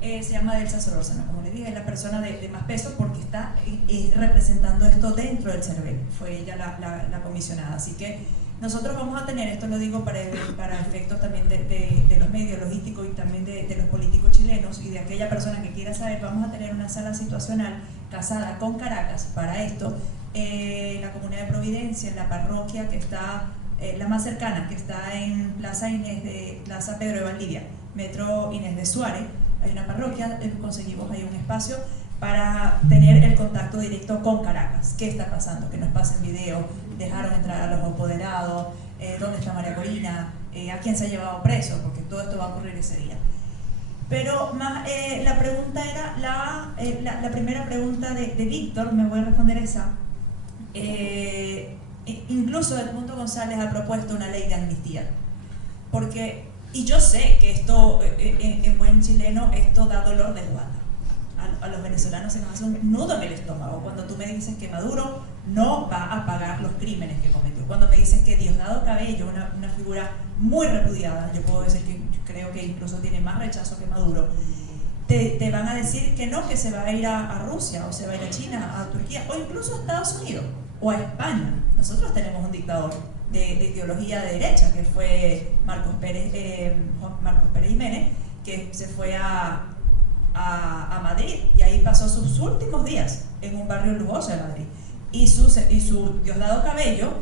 Se llama Delsa Solórzano, como les dije, es la persona de más peso porque está representando esto dentro del CERVEL, fue ella la comisionada. Así que nosotros vamos a tener, esto lo digo para efectos también de los medios logísticos y también de los políticos chilenos y de aquella persona que quiera saber, vamos a tener una sala situacional casada con Caracas para esto, en la Comunidad de Providencia, en la parroquia que está, la más cercana, que está en Plaza Pedro de Valdivia, Metro Inés de Suárez. Hay una parroquia, conseguimos ahí un espacio para tener el contacto directo con Caracas. ¿Qué está pasando? Que nos pasen videos, dejaron entrar a los apoderados, dónde está María Corina, a quién se ha llevado preso, porque todo esto va a ocurrir ese día. Pero más, la pregunta era, la primera pregunta de Víctor, me voy a responder esa. Incluso Edmundo González ha propuesto una ley de amnistía, porque... Y yo sé que esto, en buen chileno, esto da dolor de espalda. A los venezolanos se nos hace un nudo en el estómago cuando tú me dices que Maduro no va a pagar los crímenes que cometió. Cuando me dices que Diosdado Cabello, una figura muy repudiada, yo puedo decir que creo que incluso tiene más rechazo que Maduro, te van a decir que no, que se va a ir a Rusia, o se va a ir a China, a Turquía, o incluso a Estados Unidos, o a España. Nosotros tenemos un dictador de ideología de derecha, que fue Marcos Pérez Jiménez, que se fue a Madrid, y ahí pasó sus últimos días en un barrio lujoso de Madrid. Y su Diosdado Cabello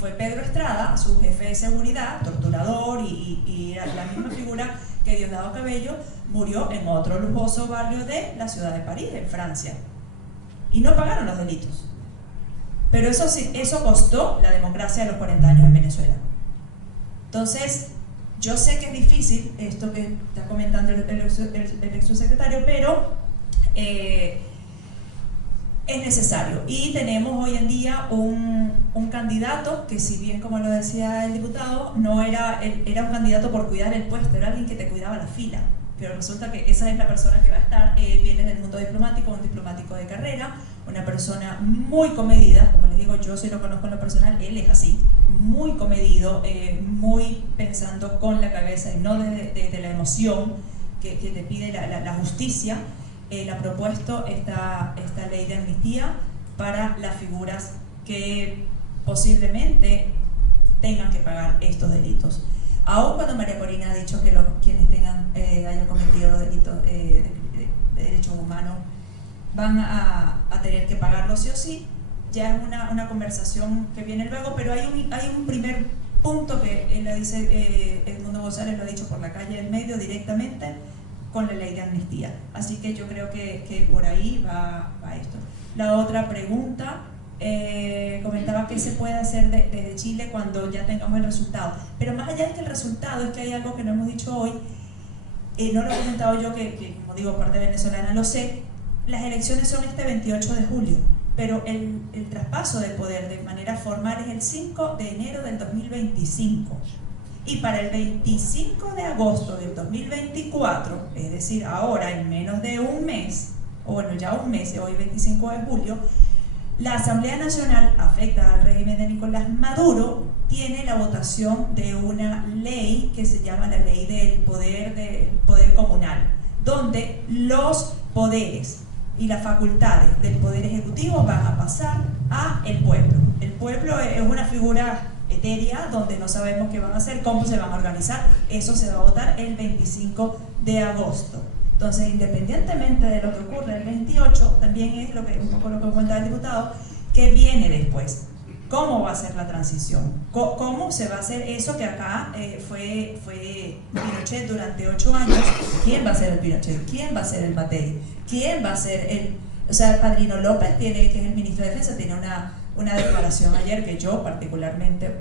fue Pedro Estrada, su jefe de seguridad, torturador, y la misma figura que Diosdado Cabello, murió en otro lujoso barrio de la ciudad de París, en Francia. Y no pagaron los delitos. Pero eso sí, eso costó la democracia de los 40 años en Venezuela. Entonces, yo sé que es difícil esto que está comentando el ex subsecretario, pero es necesario. Y tenemos hoy en día un candidato que, si bien, como lo decía el diputado, no era un candidato por cuidar el puesto, era alguien que te cuidaba la fila. Pero resulta que esa es la persona que va a estar, viene del mundo diplomático, un diplomático de carrera, una persona muy comedida, como les digo, yo sí lo conozco en lo personal, él es así, muy comedido, muy pensando con la cabeza y no desde la emoción que te pide la justicia. Él ha propuesto esta ley de amnistía para las figuras que posiblemente tengan que pagar estos delitos. Aun cuando María Corina ha dicho que quienes hayan cometido delitos de derechos humanos van a tener que pagarlo sí o sí, ya es una conversación que viene luego, pero hay un primer punto que él lo dice, Edmundo González lo ha dicho por la calle del medio directamente con la ley de amnistía. Así que yo creo que por ahí va esto. La otra pregunta, comentaba qué se puede hacer desde Chile cuando ya tengamos el resultado. Pero más allá de que el resultado, es que hay algo que no hemos dicho hoy, no lo he comentado yo, que como digo, parte venezolana, lo sé, las elecciones son este 28 de julio, pero el traspaso del poder de manera formal es el 5 de enero del 2025. Y para el 25 de agosto del 2024, es decir, ahora en menos de un mes, o bueno, ya un mes, hoy 25 de julio, la Asamblea Nacional, afecta al régimen de Nicolás Maduro, tiene la votación de una ley que se llama la ley del poder comunal, donde los poderes y las facultades del poder ejecutivo van a pasar a el pueblo. El pueblo es una figura etérea donde no sabemos qué van a hacer, cómo se van a organizar. Eso se va a votar el 25 de agosto. Entonces, independientemente de lo que ocurre el 28, también es un poco lo que comentaba el diputado, ¿qué viene después? ¿Cómo va a ser la transición? ¿Cómo se va a hacer eso que acá fue Pinochet durante 8 años? ¿Quién va a ser el Pinochet? ¿Quién va a ser el Matei? ¿Quién va a ser el...? O sea, Padrino López, que es el ministro de Defensa, tiene una declaración ayer que yo particularmente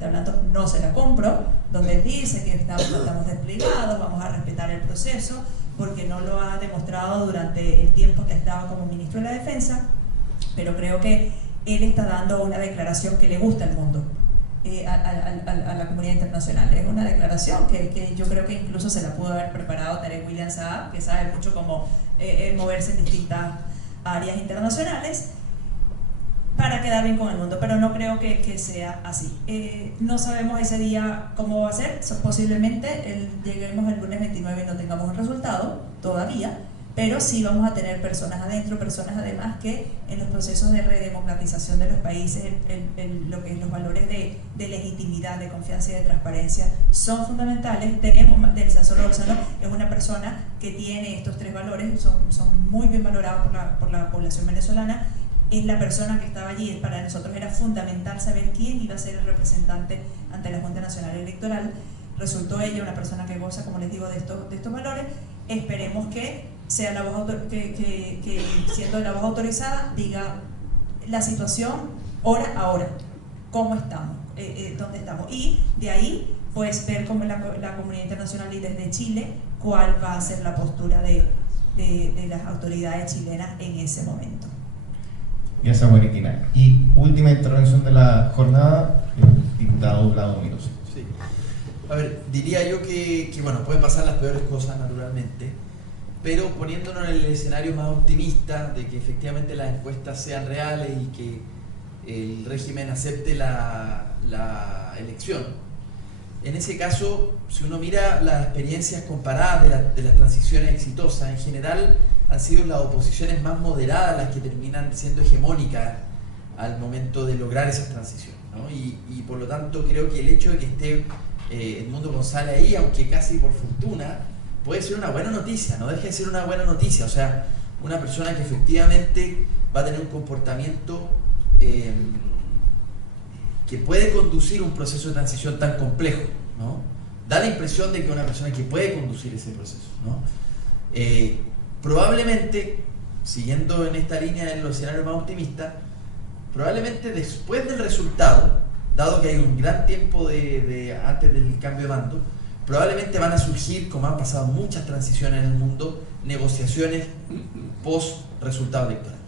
hablando, no se la compro, donde él dice que estamos desplegados, vamos a respetar el proceso, porque no lo ha demostrado durante el tiempo que estaba como ministro de la Defensa, pero creo que él está dando una declaración que le gusta al mundo, a la comunidad internacional. Es una declaración que yo creo que incluso se la pudo haber preparado Tarek William Saab, que sabe mucho cómo moverse en distintas áreas internacionales, para quedar bien con el mundo, pero no creo que sea así. No sabemos ese día cómo va a ser, posiblemente lleguemos el lunes 29 y no tengamos un resultado todavía, pero sí vamos a tener personas adentro, personas además que en los procesos de redemocratización de los países, lo que es los valores de legitimidad, de confianza y de transparencia son fundamentales. Tenemos, Delsa Solórzano es una persona que tiene estos 3 valores, son muy bien valorados por la población venezolana. Es la persona que estaba allí. Para nosotros era fundamental saber quién iba a ser el representante ante la Junta Nacional Electoral. Resultó ella una persona que goza, como les digo, de estos valores. Esperemos que sea la voz que siendo la voz autorizada diga la situación hora a hora, cómo estamos, dónde estamos, y de ahí pues ver cómo la comunidad internacional y desde Chile cuál va a ser la postura de las autoridades chilenas en ese momento. Gracias, Maritina. Y última intervención de la jornada, el diputado Vlado Miros. Sí. A ver, diría yo que bueno, pueden pasar las peores cosas naturalmente, pero poniéndonos en el escenario más optimista de que efectivamente las encuestas sean reales y que el régimen acepte la elección. En ese caso, si uno mira las experiencias comparadas de las transiciones exitosas, en general han sido las oposiciones más moderadas las que terminan siendo hegemónicas al momento de lograr esas transiciones, ¿no? Y por lo tanto creo que el hecho de que esté Edmundo González ahí, aunque casi por fortuna, puede ser una buena noticia, no deja de ser una buena noticia. O sea, una persona que efectivamente va a tener un comportamiento que puede conducir un proceso de transición tan complejo, ¿no? Da la impresión de que es una persona que puede conducir ese proceso, ¿no? Probablemente, siguiendo en esta línea de los escenarios más optimistas, probablemente después del resultado, dado que hay un gran tiempo antes del cambio de mando, probablemente van a surgir, como han pasado muchas transiciones en el mundo, negociaciones post resultado electoral.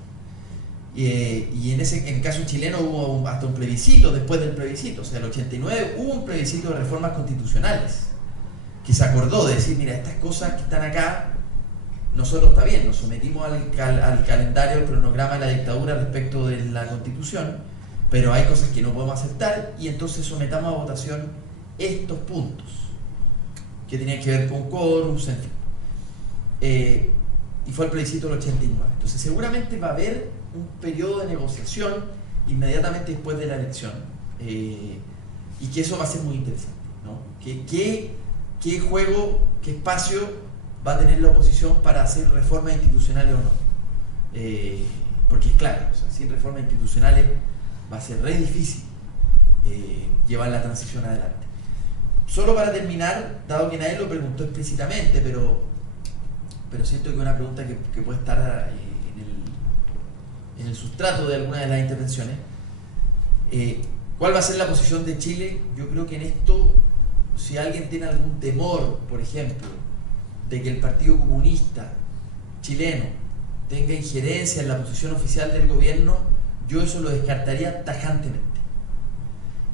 Y en el caso chileno hubo hasta un plebiscito después del plebiscito. O sea, en el 89 hubo un plebiscito de reformas constitucionales que se acordó de decir, mira, estas cosas que están acá, nosotros está bien, nos sometimos al calendario, al cronograma de la dictadura respecto de la Constitución, pero hay cosas que no podemos aceptar y entonces sometamos a votación estos puntos que tenían que ver con quórums, en fin. Y fue el plebiscito del 89. Entonces seguramente va a haber un periodo de negociación inmediatamente después de la elección, y que eso va a ser muy interesante, ¿no? ¿Qué juego, qué espacio va a tener la oposición para hacer reformas institucionales o no? Porque es claro, o sea, sin reformas institucionales va a ser re difícil llevar la transición adelante. Solo para terminar, dado que nadie lo preguntó explícitamente, pero siento que es una pregunta que puede estar en el sustrato de alguna de las intervenciones. ¿Cuál va a ser la posición de Chile? Yo creo que en esto, si alguien tiene algún temor, por ejemplo, de que el Partido Comunista chileno tenga injerencia en la posición oficial del gobierno, yo eso lo descartaría tajantemente.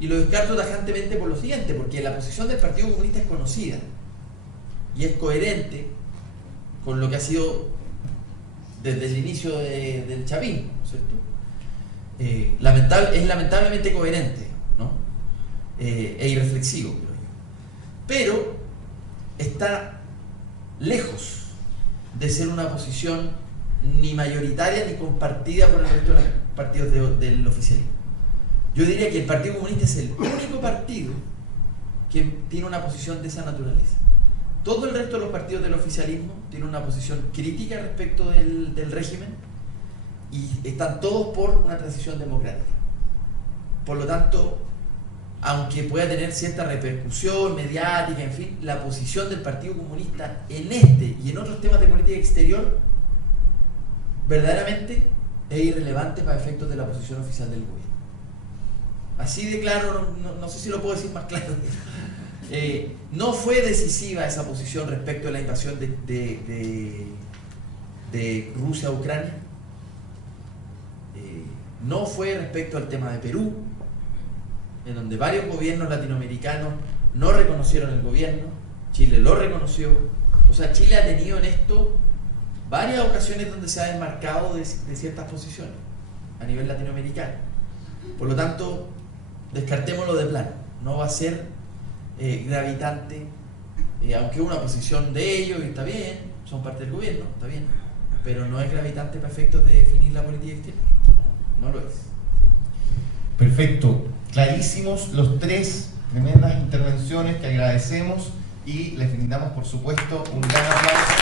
Y lo descarto tajantemente por lo siguiente, porque la posición del Partido Comunista es conocida y es coherente con lo que ha sido desde el inicio del chavismo, ¿cierto? Es lamentablemente coherente, ¿no? E irreflexivo, creo yo. Pero está lejos de ser una posición ni mayoritaria ni compartida por el resto de los partidos del oficialismo. Yo diría que el Partido Comunista es el único partido que tiene una posición de esa naturaleza. Todo el resto de los partidos del oficialismo tienen una posición crítica respecto del régimen y están todos por una transición democrática. Por lo tanto, aunque pueda tener cierta repercusión mediática, en fin, la posición del Partido Comunista en este y en otros temas de política exterior verdaderamente es irrelevante para efectos de la posición oficial del gobierno. Así de claro, no sé si lo puedo decir más claro. No fue decisiva esa posición respecto a la invasión de Rusia a Ucrania. No fue respecto al tema de Perú, en donde varios gobiernos latinoamericanos no reconocieron el gobierno. Chile lo reconoció. O sea, Chile ha tenido en esto varias ocasiones donde se ha desmarcado de ciertas posiciones a nivel latinoamericano. Por lo tanto, descartémoslo de plano. No va a ser gravitante, aunque una posición de ellos, y está bien, son parte del gobierno, está bien, pero no es gravitante para efectos de definir la política exterior. No lo es. Perfecto, clarísimos los tres, tremendas intervenciones que agradecemos y les brindamos por supuesto un gran aplauso.